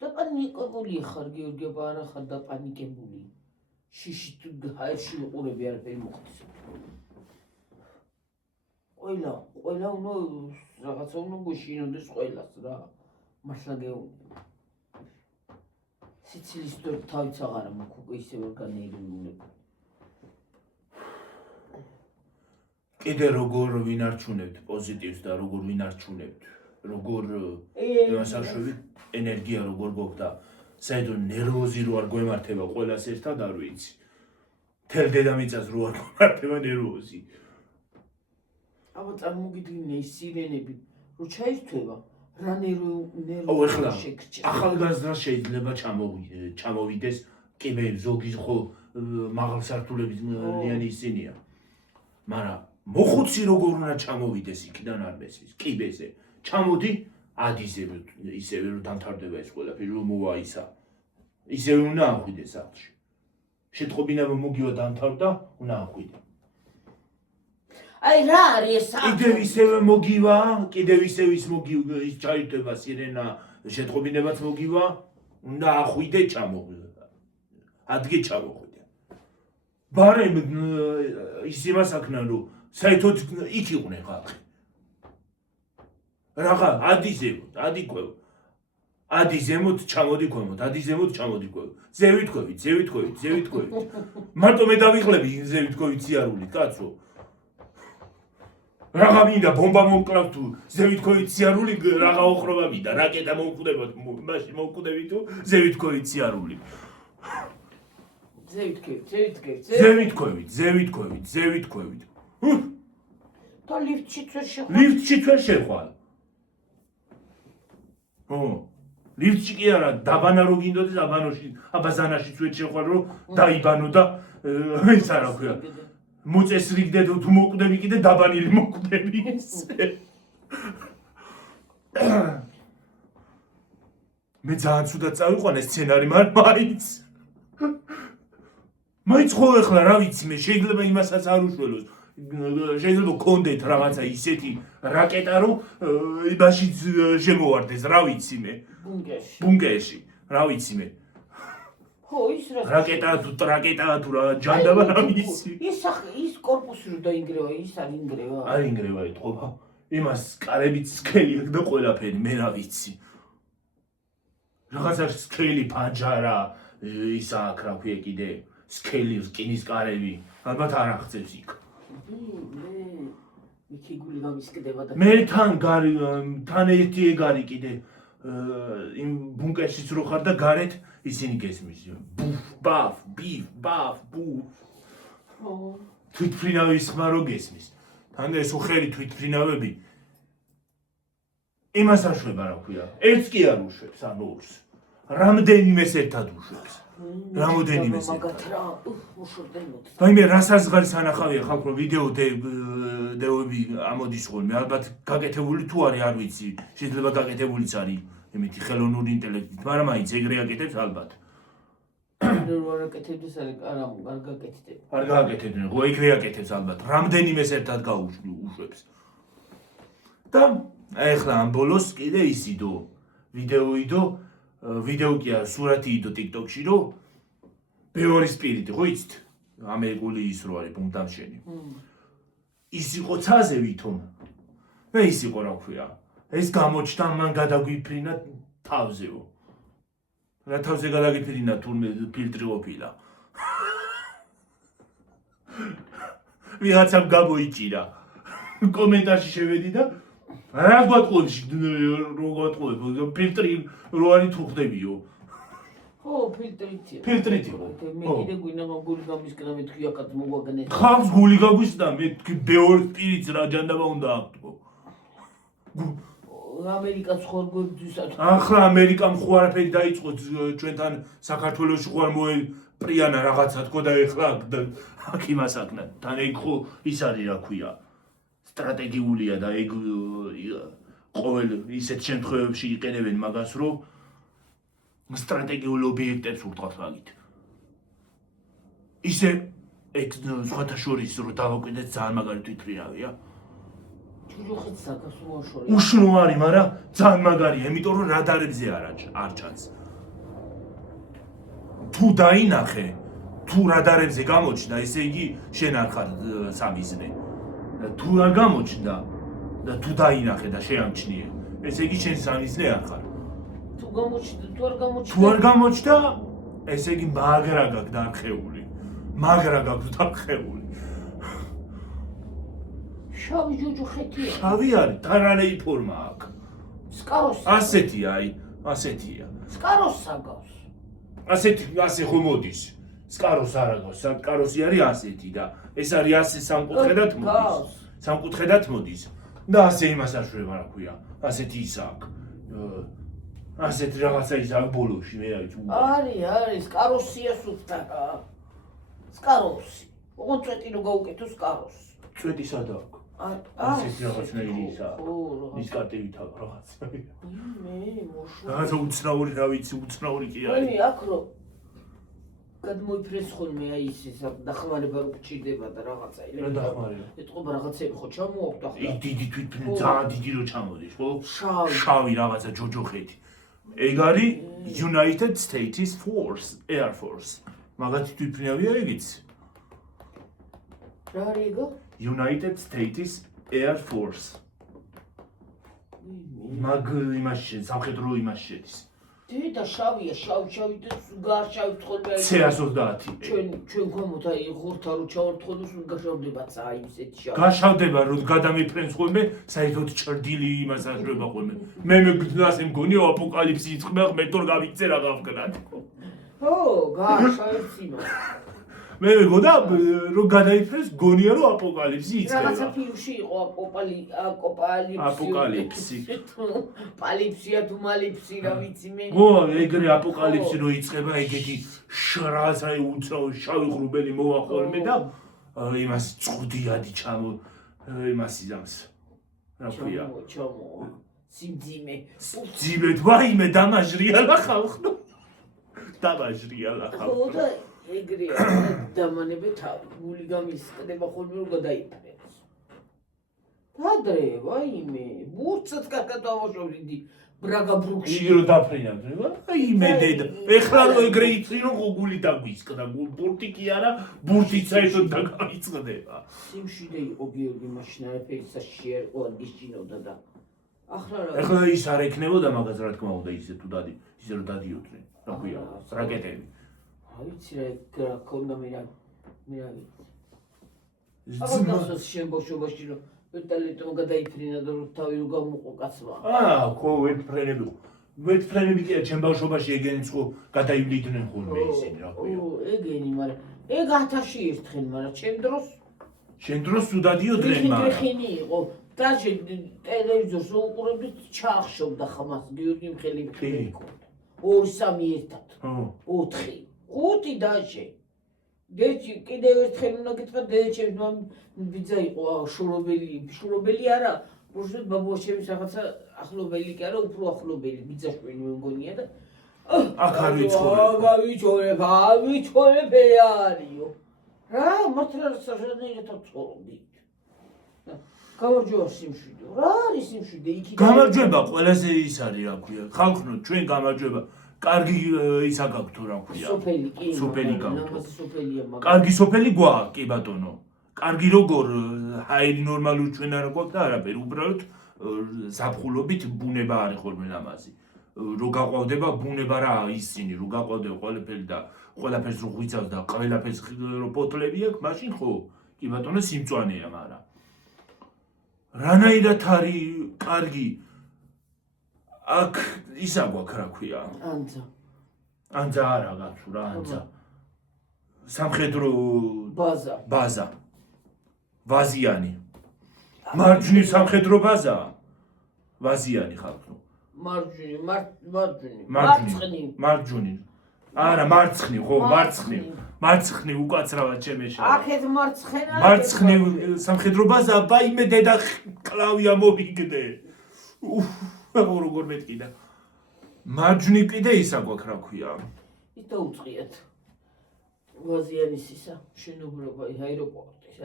დაპანიკებული ხარ გიორგი, არა ხარ დაპანიკებული. შიში თუ ჰაერში უყურები არაფერი მოხდეს. ყველა უნდა რაღაცა უნდა გუშინოდეს ყველას რა. მართლა გეუბნება. სიცილის თავიც აღარა მაქვს უკვე ისე ვერ განეირიულებული. კიდე როგორ ვინარჩუნებთ პოზიტივს და როგორ ვინარჩუნებთ, როგორ ემასაშოვი ენერგია როგორ გქონდა და საერთოდ ნერვოზი რო არ გვემართება ყველას ერთად არ ვიცი. თელ დედამიწას რო არ მარტება ნერვოზი. აბა წარმოგიდგინე ის სირენები რო ჩაირთვება რა აუ ეხლა ახალგაზრდა შეიძლება ჩამოვიდეს კიბე ზოგი ხო მაღალსართულებიანი ისინია. მაგრამ მოხუცი როგორ უნდა ჩამოვიდეს იქიდან არ მესმის კიბეზე. ჩამოდი ადისები ისევე რომ დამთავრდება ეს ყველაფერი რომ მოვა ისა. ისევე უნდა ახვიდეს სახლში. შეტყობინა მოგივა დამთავრდა, უნდა ახვიდე. აი რა არის ეს? კიდევ ისევე მოგივა, კიდევ ისევ ის მოგივა, ის ჩაირთვება სირენა, შეტყობინებაც მოგივა, უნდა ახვიდე ჩამოხვიდე. ადგე ჩამოხვიდე. ბარემ ის იმას აქნა რომ საერთოდ იქ იყვნენ ხალხი. რაღა ადიზემოთ, ადიქვევ. ადი ზემოთ ჩამოდი ქვემოთ, ადი ზემოთ ჩამოდი ქვემოთ. ზევით ქვევით, ზევით ქვევით, ზევით ქვევით. მარტო მე დავიხლები ზევით ქვევით სიარულით, კაცო. რაღა მინდა ბომბა მომკლავ თუ ზევით ქვევით სიარული, რაღა ოხრობა მინდა, რაკეტა მომკვდებოდ, მაშინ მომკვდები თუ ზევით ქვევით სიარული. ზევით ქვევით, ზევით ქვევით. ზევით ქვევით, ზევით ქვევით, ზევით ქვევით. და ლიფტშიც ვერ შეხვალ. ლიფტში ვერ შეხვალ. ო ლიფტში კი არა, დაბანა რო გინდოდეს, აბა ზანაშიც ვერ შეხვალ რომ დაიბანო და ის არა ქვია. მოწესრიგდე თუ მოკვდები კიდე დაბანილი მოკვდები. მე ძალიან ცუდად წავიყვანე სცენარი, მაგრამ მაინც ხო ეხლა რა ვიცი მე შეიძლება იმასაც არ უშველოს. შეიძლება გქონდეთ რაღაცა ისეთი რაკეტა რომ იმაში შემოვარდეს, რა ვიცი მე. ბუნკერში, რა ვიცი მე. ხო, ის რა რაკეტა თუ ტრაკეტა თუ რა ჯანდაბა რა ვიცი. ის კორპუსი რო დაინგრევა, ის არ ინგრევა. არ ინგრევა ეთყობა. იმას კარებით სქელი აქვს და ყველაფერი, მე რა ვიცი. რაღაცა სქელი პანჯარა, ისა აქ რა ქვია კიდე, სქელი რკინის კარები, ალბათ არ აღწევს იქ. მე ქიგული გამისკდება და მე თან ერთი ეგარი კიდე იმ ბუნკერშიც რო ხარ და გარეთ ისინი გესმის. ბუფ, ბაფ, ბიფ, ბაფ, ბუფ. თვითფრინავის ხმა რო გესმის. თან ეს უხერი თვითფრინავები იმას აშვება რა ქვია. ერთს კი არ უშვებს, ანუ ორს. რამდენიმეს ერთად უშვებს. რამოდენიმეს ერთად. მე რას აზღარის ანახავია ხალხო ვიდეო დეოები ამოდის ხოლმე. ალბათ გაკეთებული თუ არის არ ვიცი. შეიძლება გაკეთებულიც არის იმითი ხელოვნური ინტელექტით, მაგრამ მაინც ეგრე აკეთებს ალბათ. არ აკეთებს არა გაკეთდება. არ გააკეთებდნენ, ხო ეგრე აკეთებს ალბათ. რამდენიმეს ერთად გაუშვებს. და ეხლა ამ ბოლოს კიდე ისიდო ვიდეო კი არა, სურათი იდო TikTok-ში რომ ბევრი სპირიტი, ხო იცით? ამერიკული ის რო არის ბუმდამშენი. ის იყო ცაზე ვითომ. და ის იყო რა ქვია. ეს გამოჩნდა მან გადაგვიფრინა თავზეო. რა თავზე გადაგიფრინა თურმე ფილტრი ყოფილა. ვიღაცამ გამოიჭირა. კომენტარში შევედი და რა გვატყობში რო გვატყობ ფილტრი რო არის თუ ხდებიო. ხო, ფილტრით. ფილტრით. მე კიდე გვინდა გული გამისკდა მეთქი აკად მოგვაგნეს. ხალხს გული გაგვისდა მე თქვი ბევრი სპირიტს რა ჯანდაბა უნდა აქტო. ამერიკას ხორგვებდვისად. ახლა ამერიკამ ხო არაფერი დაიწყო ჩვენთან საქართველოში ხო არ მოეპრიანა რაღაცა თქო და ეხლა აქ იმას აკნა. თან ეგ ხო ის არის რა ქვია. სტრატეგიულია და ეგ ყოველ ისეთ შემთხვევებში იყენებენ მაგას რომ სტრატეგიულ ობიექტებს ურტყავს მაგით. ისე ეგ სხვათა შორის რომ დავაკვირდეთ ძალიან მაგარი თვითფრინავია. ჯუჯუხიც საკას უაშორე. უშნო არის, მაგრამ ძალიან მაგარია, იმიტომ რომ რადარებზე არ ჩანს. თუ დაინახე, თუ რადარებზე გამოჩნდა, ესე იგი შენ არ ხარ სამიზნე. თუ არ გამოჩნდა და თუ დაინახე და შეამჩნიე, ესე იგი შენ სამიზნე არ ხარ. თუ გამოჩნდა, თუ არ გამოჩნდა. თუ არ გამოჩნდა, ესე იგი მაგრა გაქვს დარხეული. მაგრა გაქვს დარხეული. შავი ჯუჯუხეთია. შავი არის, თანალეი ფორმა აქვს. სკაროს. ასეთი აი, ასეთია. სკაროს საგავს. ასე ხო მოდის. სკაროს არ აგავს, სკაროსი არის ასეთი და ეს არის ასე სამკუთხედად მოდის. სამკუთხედად მოდის. და ასე იმას აშვება, რა ქვია. ასეთი ისა აქვს. ასეთი რაღაცა ისა აქვს ბოლოში, მე რა ვიცი. არის, სკაროსია სუფთა. სკაროსი. ოღონდ წვეტი რო გაუკეთო სკაროს. წვეტი სადა აქვს. ასეთი რაღაცნაირი ისა. ნისკარტივით აქვს რაღაცა. მე მოშვა. რაღაცა უცნაური, რა ვიცი, უცნაური კი არის. მე აქ რო გადმოიფრეს ხოლმე აი ის დახმარება რო გჭირდება და რაღაცა რა დახმარება? ეთყობა რაღაცები ხო ჩამოაქვს და იქ დიდი თვითფრინავი ძალიან დიდი რო ჩამოდის, ხო? შავი. შავი რაღაცა ჯოჯოხეთი. ეგ არის United States Force, Air Force. მაგათი თვითფრინავია ეგიც. რა არის ეგ? United States Air Force. მაგ იმაში, სამხედრო იმაში შედის. და შავია, შავი და გარშავით ხოლმე აი C130. ჩვენ ქვემოთ აი ხორთა რო ჩავართ ხოლმე სულ გაშავდება აი ისეთი შავი. გაშავდება რო გადამიფრენს ხოლმე, საერთოდ ჭრდილი იმას აშვება ხოლმე. მე ასე მგონია აპოკალიფსი იწყება, მე თორ გავიქცე რა გავკნათ. ო, გაშავებს იმას. მე მეგონა რო გადაიფრენს გონია რომ აპოკალიფსი იწყება. რაღაცა ფილმში იყო აპოკალიფსი. პალიფსია თუ მალიფსი რა ვიცი მე. ო, ეგრე აპოკალიფსი რო იწყება, ეგეთი შრაზაი უცრავ შავი ღრუბელი მოვა ხოლმე და იმას წვდიადი ჩამო იმას იზამს. რა ქვია? ჩამო. სიმძიმე. ძიმეთ ვაიმე დამაჟრიალა ხალხო. დამაჟრიალა ხალხო. ხო და ეგრეა დამანებე თავი, გული გამისყდება ხოლმე რომ გადაიფრენს. ადრე, ვაიმე, ბურცად კარგად ავაშობდი ბრაგა ბრუქში. იგი რო დაფრინავდა, ვაიმე დედა. ეხლა რო ეგრე იწინო გული დაგვისკდა, ბურთი კი არა, ბურთი საერთოდ დაგაიწყდება. სიმშვიდე იყო გიორგი მაშინ არაფერი საშიარყო გიშინოდა და ახლა ის არ ეკნებოდა მაგას რა თქმა უნდა ისე თუ დადი, ისე რომ დადიოდნენ. რა ქვია, რაკეტები. ვიცი რა ქონდა მე რა ზმნა შემბოშობაში რომ ვეტალიტო გადაიფრინა და თავი რო გამოყო კაცმა ხო ვეთფრენები კი ჩემ ბავშვობაში ეგენიც ხო გადაივლიდნენ ხოლმე ისინი რა ქვია ეგენი მაგრამ ეგ 1000-ში ერთხელ მაგრამ შენ დროს თუ დადიოდნენ მაგრამ ხინი იყო და ტელევიზორს უყურებდი ჩახშობდა ხმას გიორგი მხელი იყო 2-3 ერთად 4 5 დაჟე. დეჭი კიდევ ერთხელ უნდა გითხრა დეჭემს მამ ბიძა იყო შურობელი არა. უბრალოდ ბაბუაშების რაღაცა ახლობელი კი არა, უფრო ახლობელი ბიძაშვილი მე მგონია და აქ არ ვიცხოვრებ. ავიცხოვრებ არისო. რა მართლა საერთოდ ცხოვრობდი. გამარჯობა სიმშვიდე. რა არის სიმშვიდე იქი? გამარჯობა ყველაზე ის არის რა ქვია. ხალხო ჩვენ გამარჯობა. კარგი ისა გაქვთ თუ რა ქვია. სოფელი კი. სოფელი გაქვთ. ნამაზი სოფელია მაგრამ. კარგი სოფელი გვაქვს, კი ბატონო. კარგი როგორ ჰაერი ნორმალური ჩვენ არ გვაქვს და არაფერი, უბრალოდ ზაფხულობით ბუნება არის ხოლმე ნამაზი. რო გაყვავდება ბუნება რა ისინი, რო გაყვავდება ყველაფერი და ყველაფერს რო ღვიცავს და ყველაფერს რო პოტლები აქვს, მაშინ ხო, კი ბატონო სიმწვანეა, მაგრამ რანაირად არის კარგი აქ ისა გვაქვს რა ქვია. ანძა არა გაცუ რა ანძა. სამხედრო ბაზა. ვაზიანი. მარჯვნივ სამხედრო ბაზაა. ვაზიანი ხალხო. მარჯვნივ. არა მარცხნივ, ხო, მარცხნივ უკაცრავად შემეშა. აქეთ მარცხენა. მარცხნივ სამხედრო ბაზაა, ბაიმე დედა კლავია მოვიგდე. როგორ მეტკიდა. მარჯვნივ კიდე ისა გვაქვს რა ქვია. ის დაუწყიათ. ვაზიანის ისა შენობრობა აეროპორტის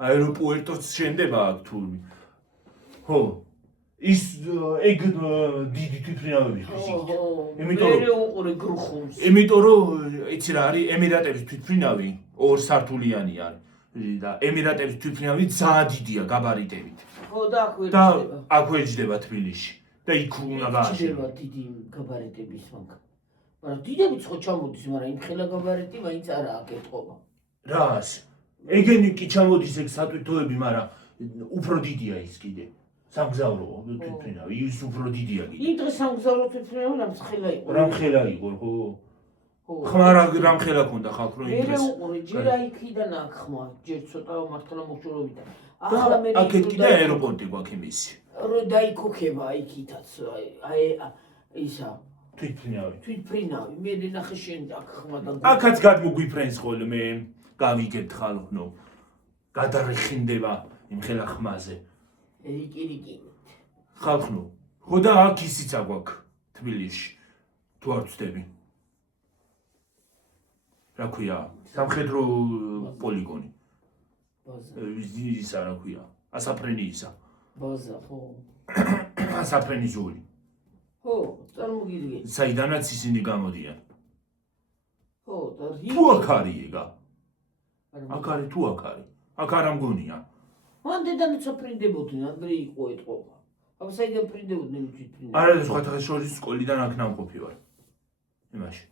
აეროპუერტოს შენდება აქ თურმე. ხო. ის ეგ დიდი თვითმფრინავები ხის იქ. იმიტომ რომ იცი რა არის ემირატების თვითმფრინავი 2 სართულიანი არის და ემირატების თვითმფრინავი ძალიან დიდია გაბარიტებით. ხო და აქ ვეჯდება თბილისში და იქ უნდა გააშენო. დიდი გაბარიტების მაგრამ დიდებიც ხო ჩამოდის, მაგრამ იმ ხელა გაბარიტი მაინც არა აკეთობა. რას? ეგენი კი ჩამოდის ეგ სატვირთოები, მაგრამ უფრო დიდია ის კიდე. სამგზავრო თვითმფრინავი, ის უფრო დიდია კიდე. იმ დღეს სამგზავრო თვითმფრინავი რამხელა იყო. რამხელა იყო, ხო. ხმა რამ ხელა ქონდა ხალხ რომ მე უყურე ჯერ აიქიდან აქ ხმა ჯერ ცოტა მართლა მოხურულიდან ახლა მე აქეთ კიდე აეროპორტი გვაქვს იმისი რომ დაიქოქება აიქითაც აი ისა თვითფრინავი მე ნახე შენ აქ ხმა და აქაც გადმოგვიფრენს ხოლმე მე გავიგებთ ხალხო გადარიხინდება იმ ხელა ხმაზე რიკი ხალხო ხო და აქ ისიც აგვაქვს თბილისში თუ არ ვწდები რა ქვია სამხედრო პოლიგონი ისა რა ქვია ასაფრენი ისა ბაზა ხო ასაფრენი ზოლი ხო წარმოგიდგენ საიდანაც ისინი გამოდიან ხო და თუ აქ არის ეგა აქ არის თუ აქ არის აქ არ ამგონია მან დედანაც აფრინდებოდნენ ადრე იყო ეთყობა აბა საიდან ფრინდებოდნენ თვითფრინავი არა სხვათა შორის სკოლიდან აქ ნამყოფი ვარ იმაში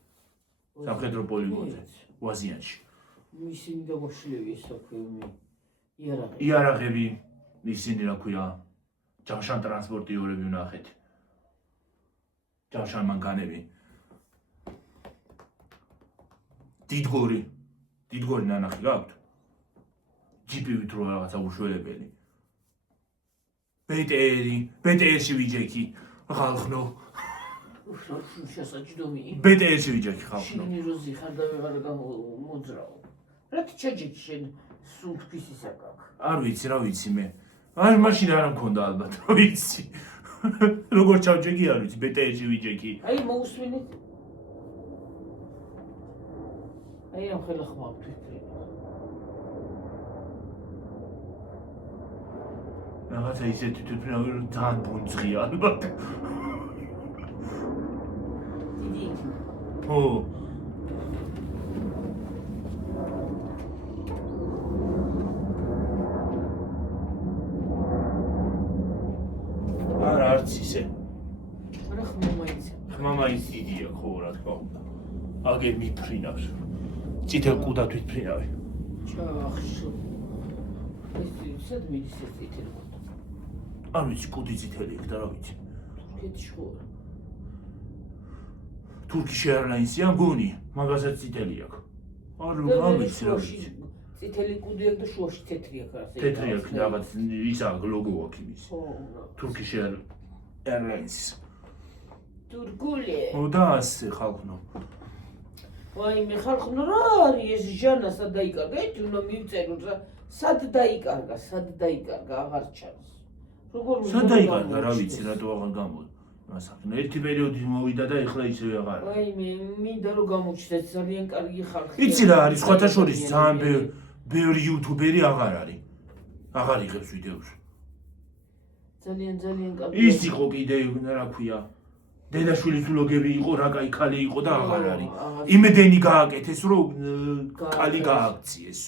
სამხედრო პოლიგონზე ვაზიანში ისინი გამოშლები საქმე იარაღები ისინი რა ქვია ჯავშან ტრანსპორტიორები ვნახეთ ჯავშან მანქანები დიდგორი ნანახი გაქვთ ჯიპივით რო რაღაცა უშველებელი ბეტერში ვიჯექი ხალხო შესაჯდომი ბეტერში ვიჯექი ხალხო შენი როზი ხარ და ვეღარ მოძრაო რა ჩაჯექი შენ სულ თქვის ისაკაკ არ ვიცი რა ვიცი მე არ მაშინ არ მქონდა ალბათ რა ვიცი როგორ ჩავჯექი არ ვიცი ბეტერში ვიჯექი აი მოусვინეთ აი ამ ხელა ხმა თვითფრინავი რაღაცა ისეთი თვითფრინავი რომ ძალიან ბუნძღია ალბათ ო არც ისე რა ხმა მაინც დიდია ხო რა თქმა უნდა აგერ მიფრინავს წითელ კუდა თვითფრინავი ჩახშო ეს სად მიდის ეს წითელი კუდა არ ვიცი კუდი წითელი იქ და რა ვიცი თურქეთში ხო Turkish Airlines-ი ამგონი მაგასაც წითელი აქვს არ ვიცი რა ვიცი წითელი კუდი აქვს და შუაში თეთრი აქვს ასე თეთრი აქვს რაღაც ისა ლოგო აქვს იმის Turkish Airlines თურქული ო და ასე ხალხო ვაი მე ხალხო რა არის ეს ჟანა სად დაიკარგა ერთი უნდა მივწერო სად დაიკარგა აღარ ჩანს როგორ სად დაიკარგა რა ვიცი რატო აღარ გამოდის მასახნ ერთი პერიოდი მოვიდა და ეხლა ისევ აღარ აი მე მინდა რომ გამოჩნდეს ძალიან კარგი ხალხი იცი რა არის სხვათა შორის ძალიან ბევრი იუთუბერი აღარ არის აღარ იღებს ვიდეოს ძალიან კარგი ის იყო კიდე რა ქვია დედაშვილის ვლოგები იყო რა კაი ქალი იყო და აღარ არის იმედენი გააკეთეს რომ კალი გააქციეს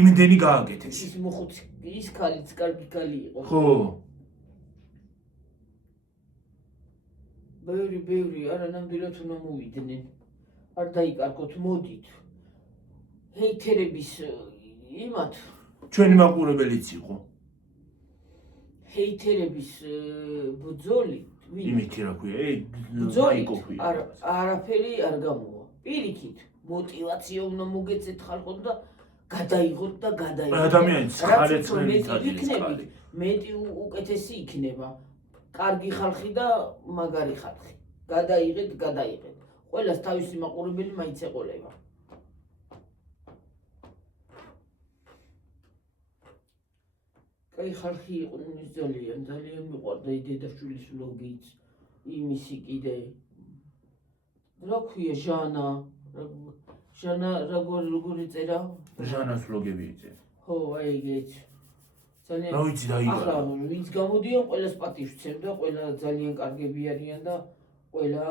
იმედენი გააკეთეს ის მოხუცი ის ქალიც კარგი ქალი იყო ხო ბევრი არა ნამდვილად უნდა მოვიდნენ არ დაიკარგოთ მოდით ჰეითერების იმათ ჩვენი მაყურებელიც იყო ჰეითერების ბრძოლი იმითი რა ქვია ბრძოლით არაფერი არ გამოვა პირიქით мотивация უნდა მოგეცეთ ხალხო და გადაიღოთ და გადაიღოთ ადამიანის ხარეცრემით იქნებით მეტი უკეთესი იქნება კარგი ხალხი და მაგარი ხალხი გადაიღეთ ყველას თავისი მაყურებელი მაინც ეყოლება კაი ხალხი იყო ძალიან მიყვარდა დედაშვილის ვლოგიც იმისი კიდე რა ქვია ჟანა როგორი წერა ჟანას ვლოგები იწერ ხო აი ეგეც ძალიან რა ვიცი დაიგო ახლა ვინც გამოდიან ყველას პატივს ვცემ და ყველა ძალიან კარგები არიან და ყველა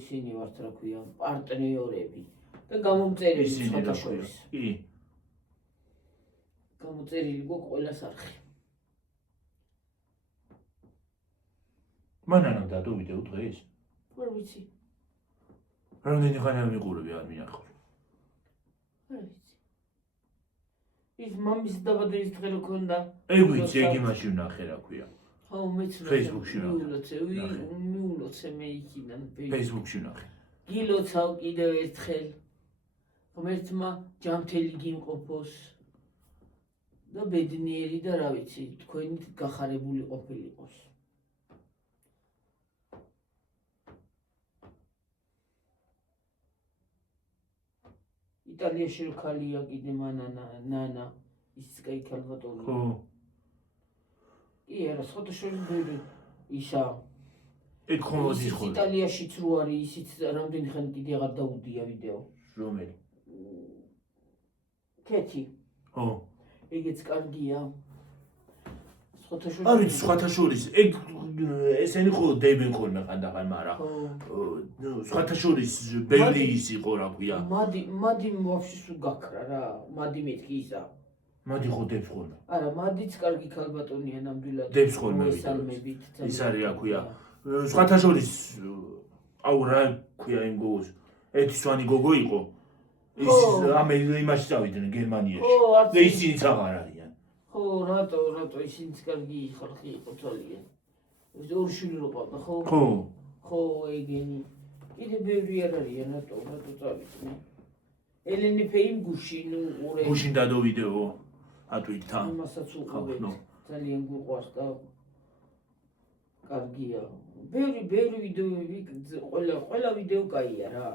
ისინი ვართ რა ქვია პარტნიორები და გამომწერილი სხვათა შორის კი გამოწერილი გვაქვს ყველას არხი მანანამ დადო ვიდეო დღეს ვერ ვიცი რამდენი ხანი არ მიყურები არ მინახავს ვერ ვიცი ის მამის დაბადების დღე რო ქონდა ეგ ვიცი ეგ იმაში ვნახე რა ქვია ხო მეც Facebook-ში მიულოცე მე იქიდან Facebook-ში ვნახე გილოცავ კიდევ ერთხელ ღმერთმა ჯანმრთელი გიმყოფოს და ბედნიერი და რა ვიცი თქვენით გახარებული ყოფილიყოს იტალიაში რო ქალია კიდე ნანა ის კაი ქალბატონი ხო კი არა სხვადასხვა ბევრი ისა ეგ ხომ მოდის ხოლმე იტალიაშიც რო არის ისიც რამდენი ხანი კიდე აღარ დაუდია ვიდეო რომელი კეთი ხო ეგეც კარგია არის სხვათა შორის ეგ ესენი ხო დებენ ხოლმე ხანდახან მაგრამ სხვათა შორის ბევრი ის იყო რა ქვია მადი ვაფშე სულ გაქრა რა მადი მეთქი ისა მადი ხო დებს ხოლმე არა მადიც კარგი ქალბატონია ნამდვილად დებს ხოლმე ის არის რა ქვია სხვათა შორის აუ რა ქვია იმ გოგოს ერთისვანი გოგო იყო ის იმაში წავიდნენ გერმანიაში და ისინიც აღარ არიან ხო რატო ისინიც კარგი ხალხი იყო თვალიან ორი შვილი რო ყავდა ხო ხო ეგენი კიდე ბევრი არ არიან რატო წავიდნენ ელენი ფეიმ გუშინ ურე გუშინ დადო ვიდეო ატვირთა იმასაც უყურებთ ძალიან გუყვარს და კარგია ბევრი ვიდეოები ყველა ვიდეო კაია რა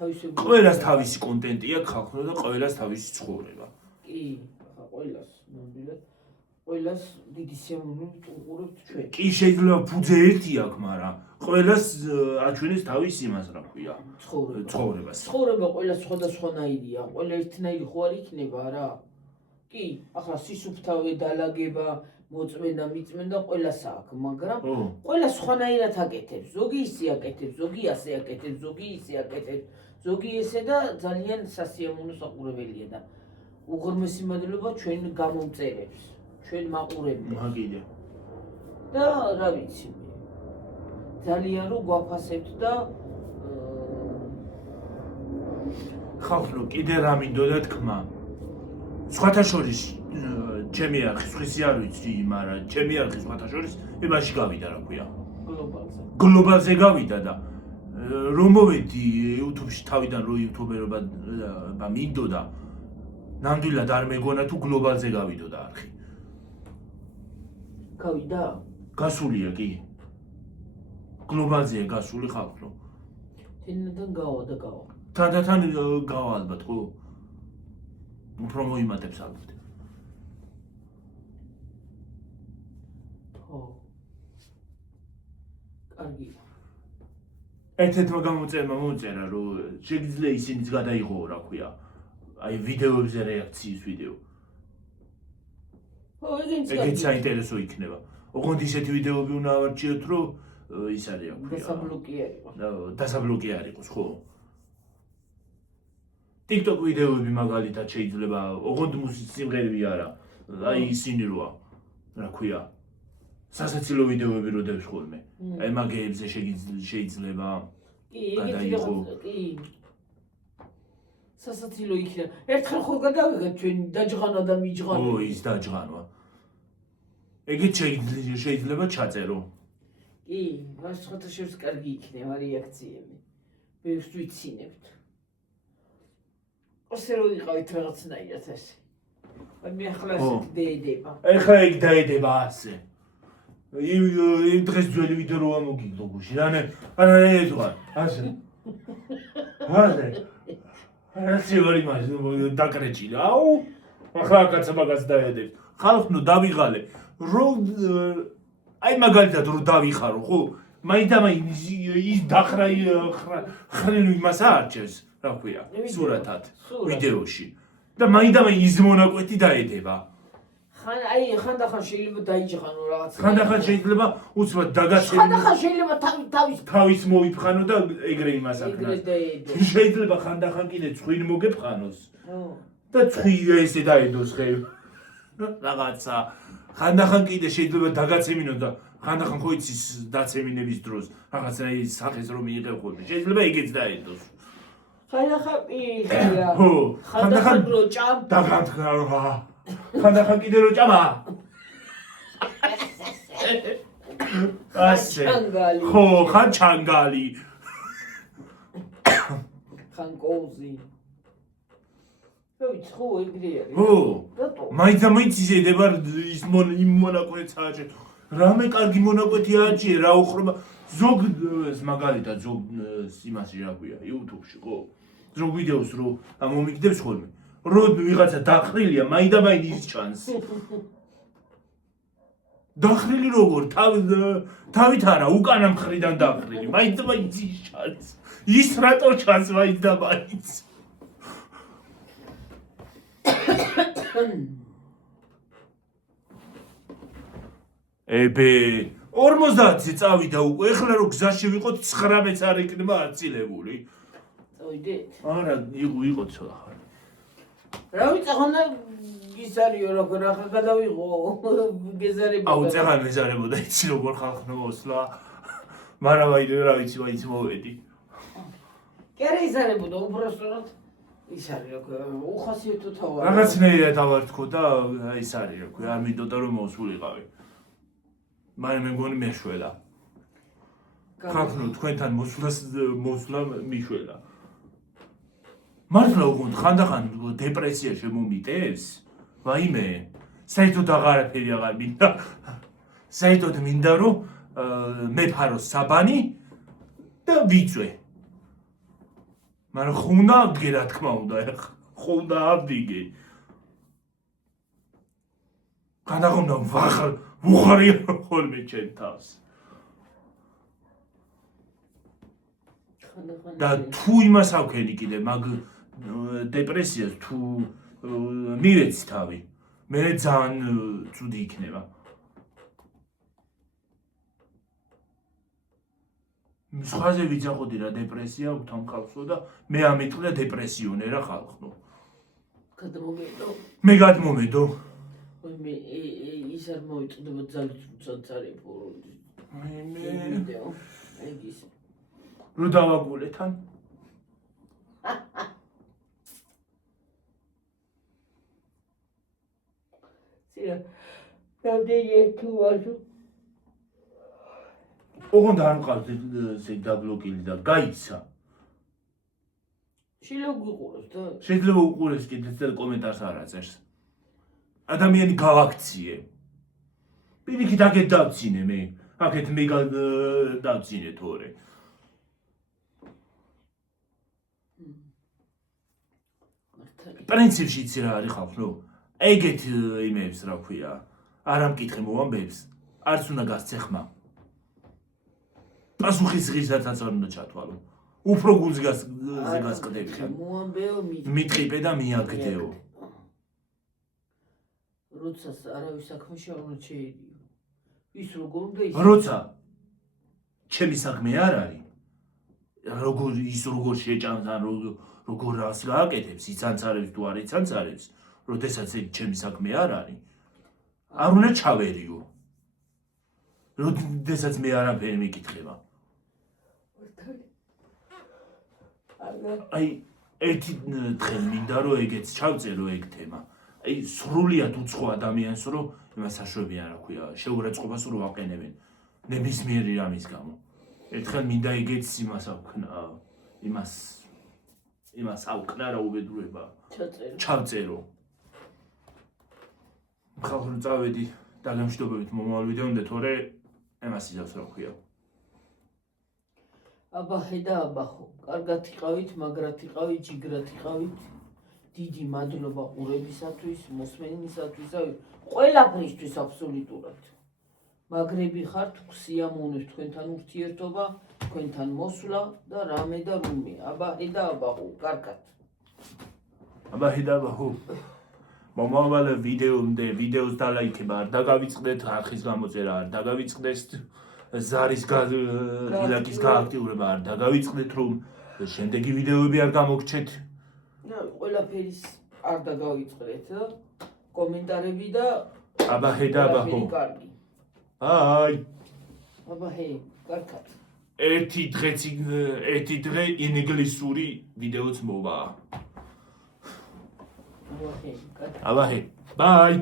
თავისებური ყველას თავისი კონტენტი აქვს ხალხო და ყველას თავისი ცხოვრება კი ხა ყველას ნამდვილად ყველას დიდი სიამოვნებით უყურებთ ჩვენ კი შეიძლება ფუძე ერთი აქვს მაგრამ ყველას აჩვენებს თავის იმას რა ქვია ცხოვრებას ცხოვრება ყველა სხვადასხვანაირია ყველა ერთნაირი ხო არ იქნება რა კი ახლა სისუფთავე დალაგება მოწმენდა მიწმენდა ყველას აქვს მაგრამ ყველა სხვანაირად აკეთებს ზოგი ისე აკეთებს ზოგი ასე აკეთებს ზოგი ისე აკეთებს ზოგი ესე და ძალიან სასიამოვნო საყურებელია და უღრმესი მადლობა ჩვენ გამომწერებს ჩვენ მაყურებლებს მაგიდე და რა ვიცი ძალიან რო გვაფასებთ და ხალხო კიდე რა მინდოდა თქმა სხვათა შორის ჩემი არხის ხისი არ ვიცი მაგრამ ჩემი არხის სხვათა შორის ებაში გავიდა რა ქვია გლობალზე გავიდა და რომ მოვედი YouTube-ში თავიდან რო იუთუბერობა მინდოდა ნამდვილად არ მეგონა თუ გლობალზე გავიდოდა არხი გავიდა გასულია კი გლობალზეა გასული ხალხო თენიდან გავა თანდათან გავა ალბათ ხო უფრო მოიმატებს ალბათ ხო კარგია ერთ-ერთმა გამოწერმა მოწერა რომ შეგიძლია ისინიც გადაიღო რა ქვია აი ვიდეოებზე რეაქციის ვიდეო ხო ეგეც საინტერესო იქნება ოღონდ ისეთი ვიდეოები უნდა ავარჩიოთ რომ ის არის რა ქვია დასაბლოკი არ იყოს ხო TikTok ვიდეოები მაგალითად შეიძლება ოღონდ სიმღერები არა აი ისინი როა რა ქვია სასაცილო ვიდეოები რო დევს ხოლმე აი მაგეებზე შეიძლება გადაიღო კი სასაცილო იქნება ერთხელ ხო გადავიღეთ ჩვენ დაჯღანა და მიჯღანა ო ის დაჯღანვა ეგეც შეიძლება ჩაწერო კი მას სხვათა შორის კარგი იქნება რეაქციები ბევრს ვიცინებთ ასე რომ იყავით რაღაცნაირად ასე აი მე ახლა ასეთი დაედება ეხლა ეგ დაედება ასე იმ დღეს ძველი ვიდეო რო ამოგიგდო გუში რანე არა ერთგვარ ასე ასე ვარი მას დაკრეჭილი აუ ახლა კაცო მაგას დაედებს ხალხო დავიღალე რომ აი მაგალითად რომ დავიხარო ხო მაინდა-მაინც ის დახრა ხრინო იმას აარჩევს რა ქვია სურათად ვიდეოში და მაინდა-მაინც ის მონაკვეთი დაედება ხანდახან შეიძლება დაიჯღანო რაღაც ხანდახან შეიძლება უცბად დაგაცემო ხანდახან შეიძლება თავის მოიფხანო და ეგრე იმას აკნას შეიძლება ხანდახან კიდე წვინ მოგეფხანოს და წვი ესე დაედოს ხე რაღაცა ხანდახან კიდე შეიძლება დაგაცემინო და ხანდახან ხო იცის დაცემინების დროს რაღაცა ის სახეს რომ მიიღებ ხოლმე შეიძლება ეგეც დაედოს ხანდახან პირია ხო ხანდახან როჭამ დაგანთქრა ხანდახან კიდე როჭამა ასე ხო ხან ჩანგალი ხანკოუზი. ვიცი, ხო, ეგრე არის. ხო. რატო? მაინც იზედება ის იმ მონაკვეთს აჭე. რამე კარგი მონაკვეთი აჭე, რა უხრობა. ზოგ მაგალითად ზოგ იმაში რა ქვია, YouTube-ში, ხო? ზოგ ვიდეოს რო მომიგდებს ხოლმე. რო ვიღაცა დახრილია, მაინდა-მაინც ის ჩანს. დახრილი როგორ? თავით არა, უკანა მხრიდან დახრილი. მაინდა-მაინც ის ჩანს. ის რატო ჩანს მაინდა-მაინც? ებე 50-ზე წავიდა უკვე, ეხლა რო გზაში ვიყოთ 19-ს არ იქნება აწილებული. წავიდეთ? არა, იყო ცოტა ხარ. რა ვიცი, ხანდა ის არისო, როგორ ახლა გადავიღო გეზარებოდა. აუ, წეღან მეზარებოდა, იცი როგორ ხალხნო მოსლა. მაგრამ რა ვიცი, მაინც მოვედი. კი არა იზარებოდა, უბრალოდ ის არის, როგორ უხასიათო თავი. რაღაცნაირად ავართქო და ის არის, როგორ არ მინდოდა რომ მოსულიყავი. მაგრამ მე მგონი მეშველა. ხალხნო თქვენთან მოსვლა მიშველა. მართლა უგონთ ხანდახან დეპრესია შემომიტევს? ვაიმე, საერთოდ აღარაფერი აღარ მინდა. საერთოდ მინდა რომ მეფარო საბანი და ვიწვე. მაგრამ ხუნა ავდგე რა თქმა უნდა, ხუნა ავდგე. ხანდახან ვუღარია ხოლმე ჩემ თავს. და თუ იმას ავქენი კიდე მაგ დეპრესიას თუ მივეცი თავი, მე ძალიან ცუდი იქნება. სხვაზე ვიძახოდი რა დეპრესია უთან ხალხო და მე ამეთქდა დეპრესიონე რა ხალხო. გადმომედო. მე გადმომედო. მე ის არ მოიწდება ძალიან წარიფო. მე ვიდეო. ეგ ის რო დავაგულეთან სია დავდიე თუაშო ოღონდ არ მყავს ეს დაბლოკილი და გაიცა შეიძლება და შეიძლება უყურეს კიდეც და კომენტარს არ აწერს ადამიანი გავაქციე პირიქით აქეთ დავცინე მე აქეთ მე დავცინე თორე პრინციპში იცი რა არის ხალხო ეგეთ იმებს რა ქვია არ ამკითხე მოვამბებს არც უნდა გასცე ხმა პასუხის ღირსაც არ უნდა ჩათვალო უფრო გულზე გასკდები ხა მოვამბეო მიტყიპე და მიაგდეო როცა არავის საქმე შეუნა შეედიო ის როგორ უნდა ის როცა ჩემი საქმე არ არის როგორ ის როგორ შეჭამს ან როგორ რას გააკეთებს იცანცარებს თუ არ იცანცარებს როდესაც ეგ ჩემი საქმე არ არის არ უნდა ჩავერიო როდესაც მე არაფერი მეკითხება აი ერთი დღე მინდა რომ ეგეც ჩავწერო ეგ თემა აი სრულიად უცხო ადამიანს რომ იმას აშვებიან რა ქვია შეურაცხყოფას რომ აყენებენ ნებისმიერი რამის გამო ერთხელ მინდა ეგეც იმას ავკნა რა უბედურება ჩავწერო ხალხო წავედი დაგემშვიდობებით მომავალ ვიდეომდე თორე ემას იზავს რა ქვია აბა ხედა აბახო კარგად იყავით მაგრად იყავით ჯიგრად იყავით დიდი მადლობა ყურებისათვის მოსმენისათვის ყველაფრისთვის აბსოლუტურად მაგრები ხართ სიამოვნებთ თქვენთან ურთიერთობა თქვენთან მოსვლა და რამე და რუმე აბა ხედა აბახო კარგად აბა ხედა აბახო მომავალ ვიდეომდე ვიდეოს დალაიქება არ დაგავიწყდეთ არხის გამოწერა არ დაგავიწყდეს ზარის გილაკის გააქტიურება არ დაგავიწყდეთ რომ შემდეგი ვიდეოები არ გამოგჩეთ ყველაფერის არ დაგავიწყდეთ კომენტარები და აბა ხედა აბახო აი აბა ჰე კარგად ერთი დღე ინგლისური ვიდეოც მოვა აბა ჰე ბაი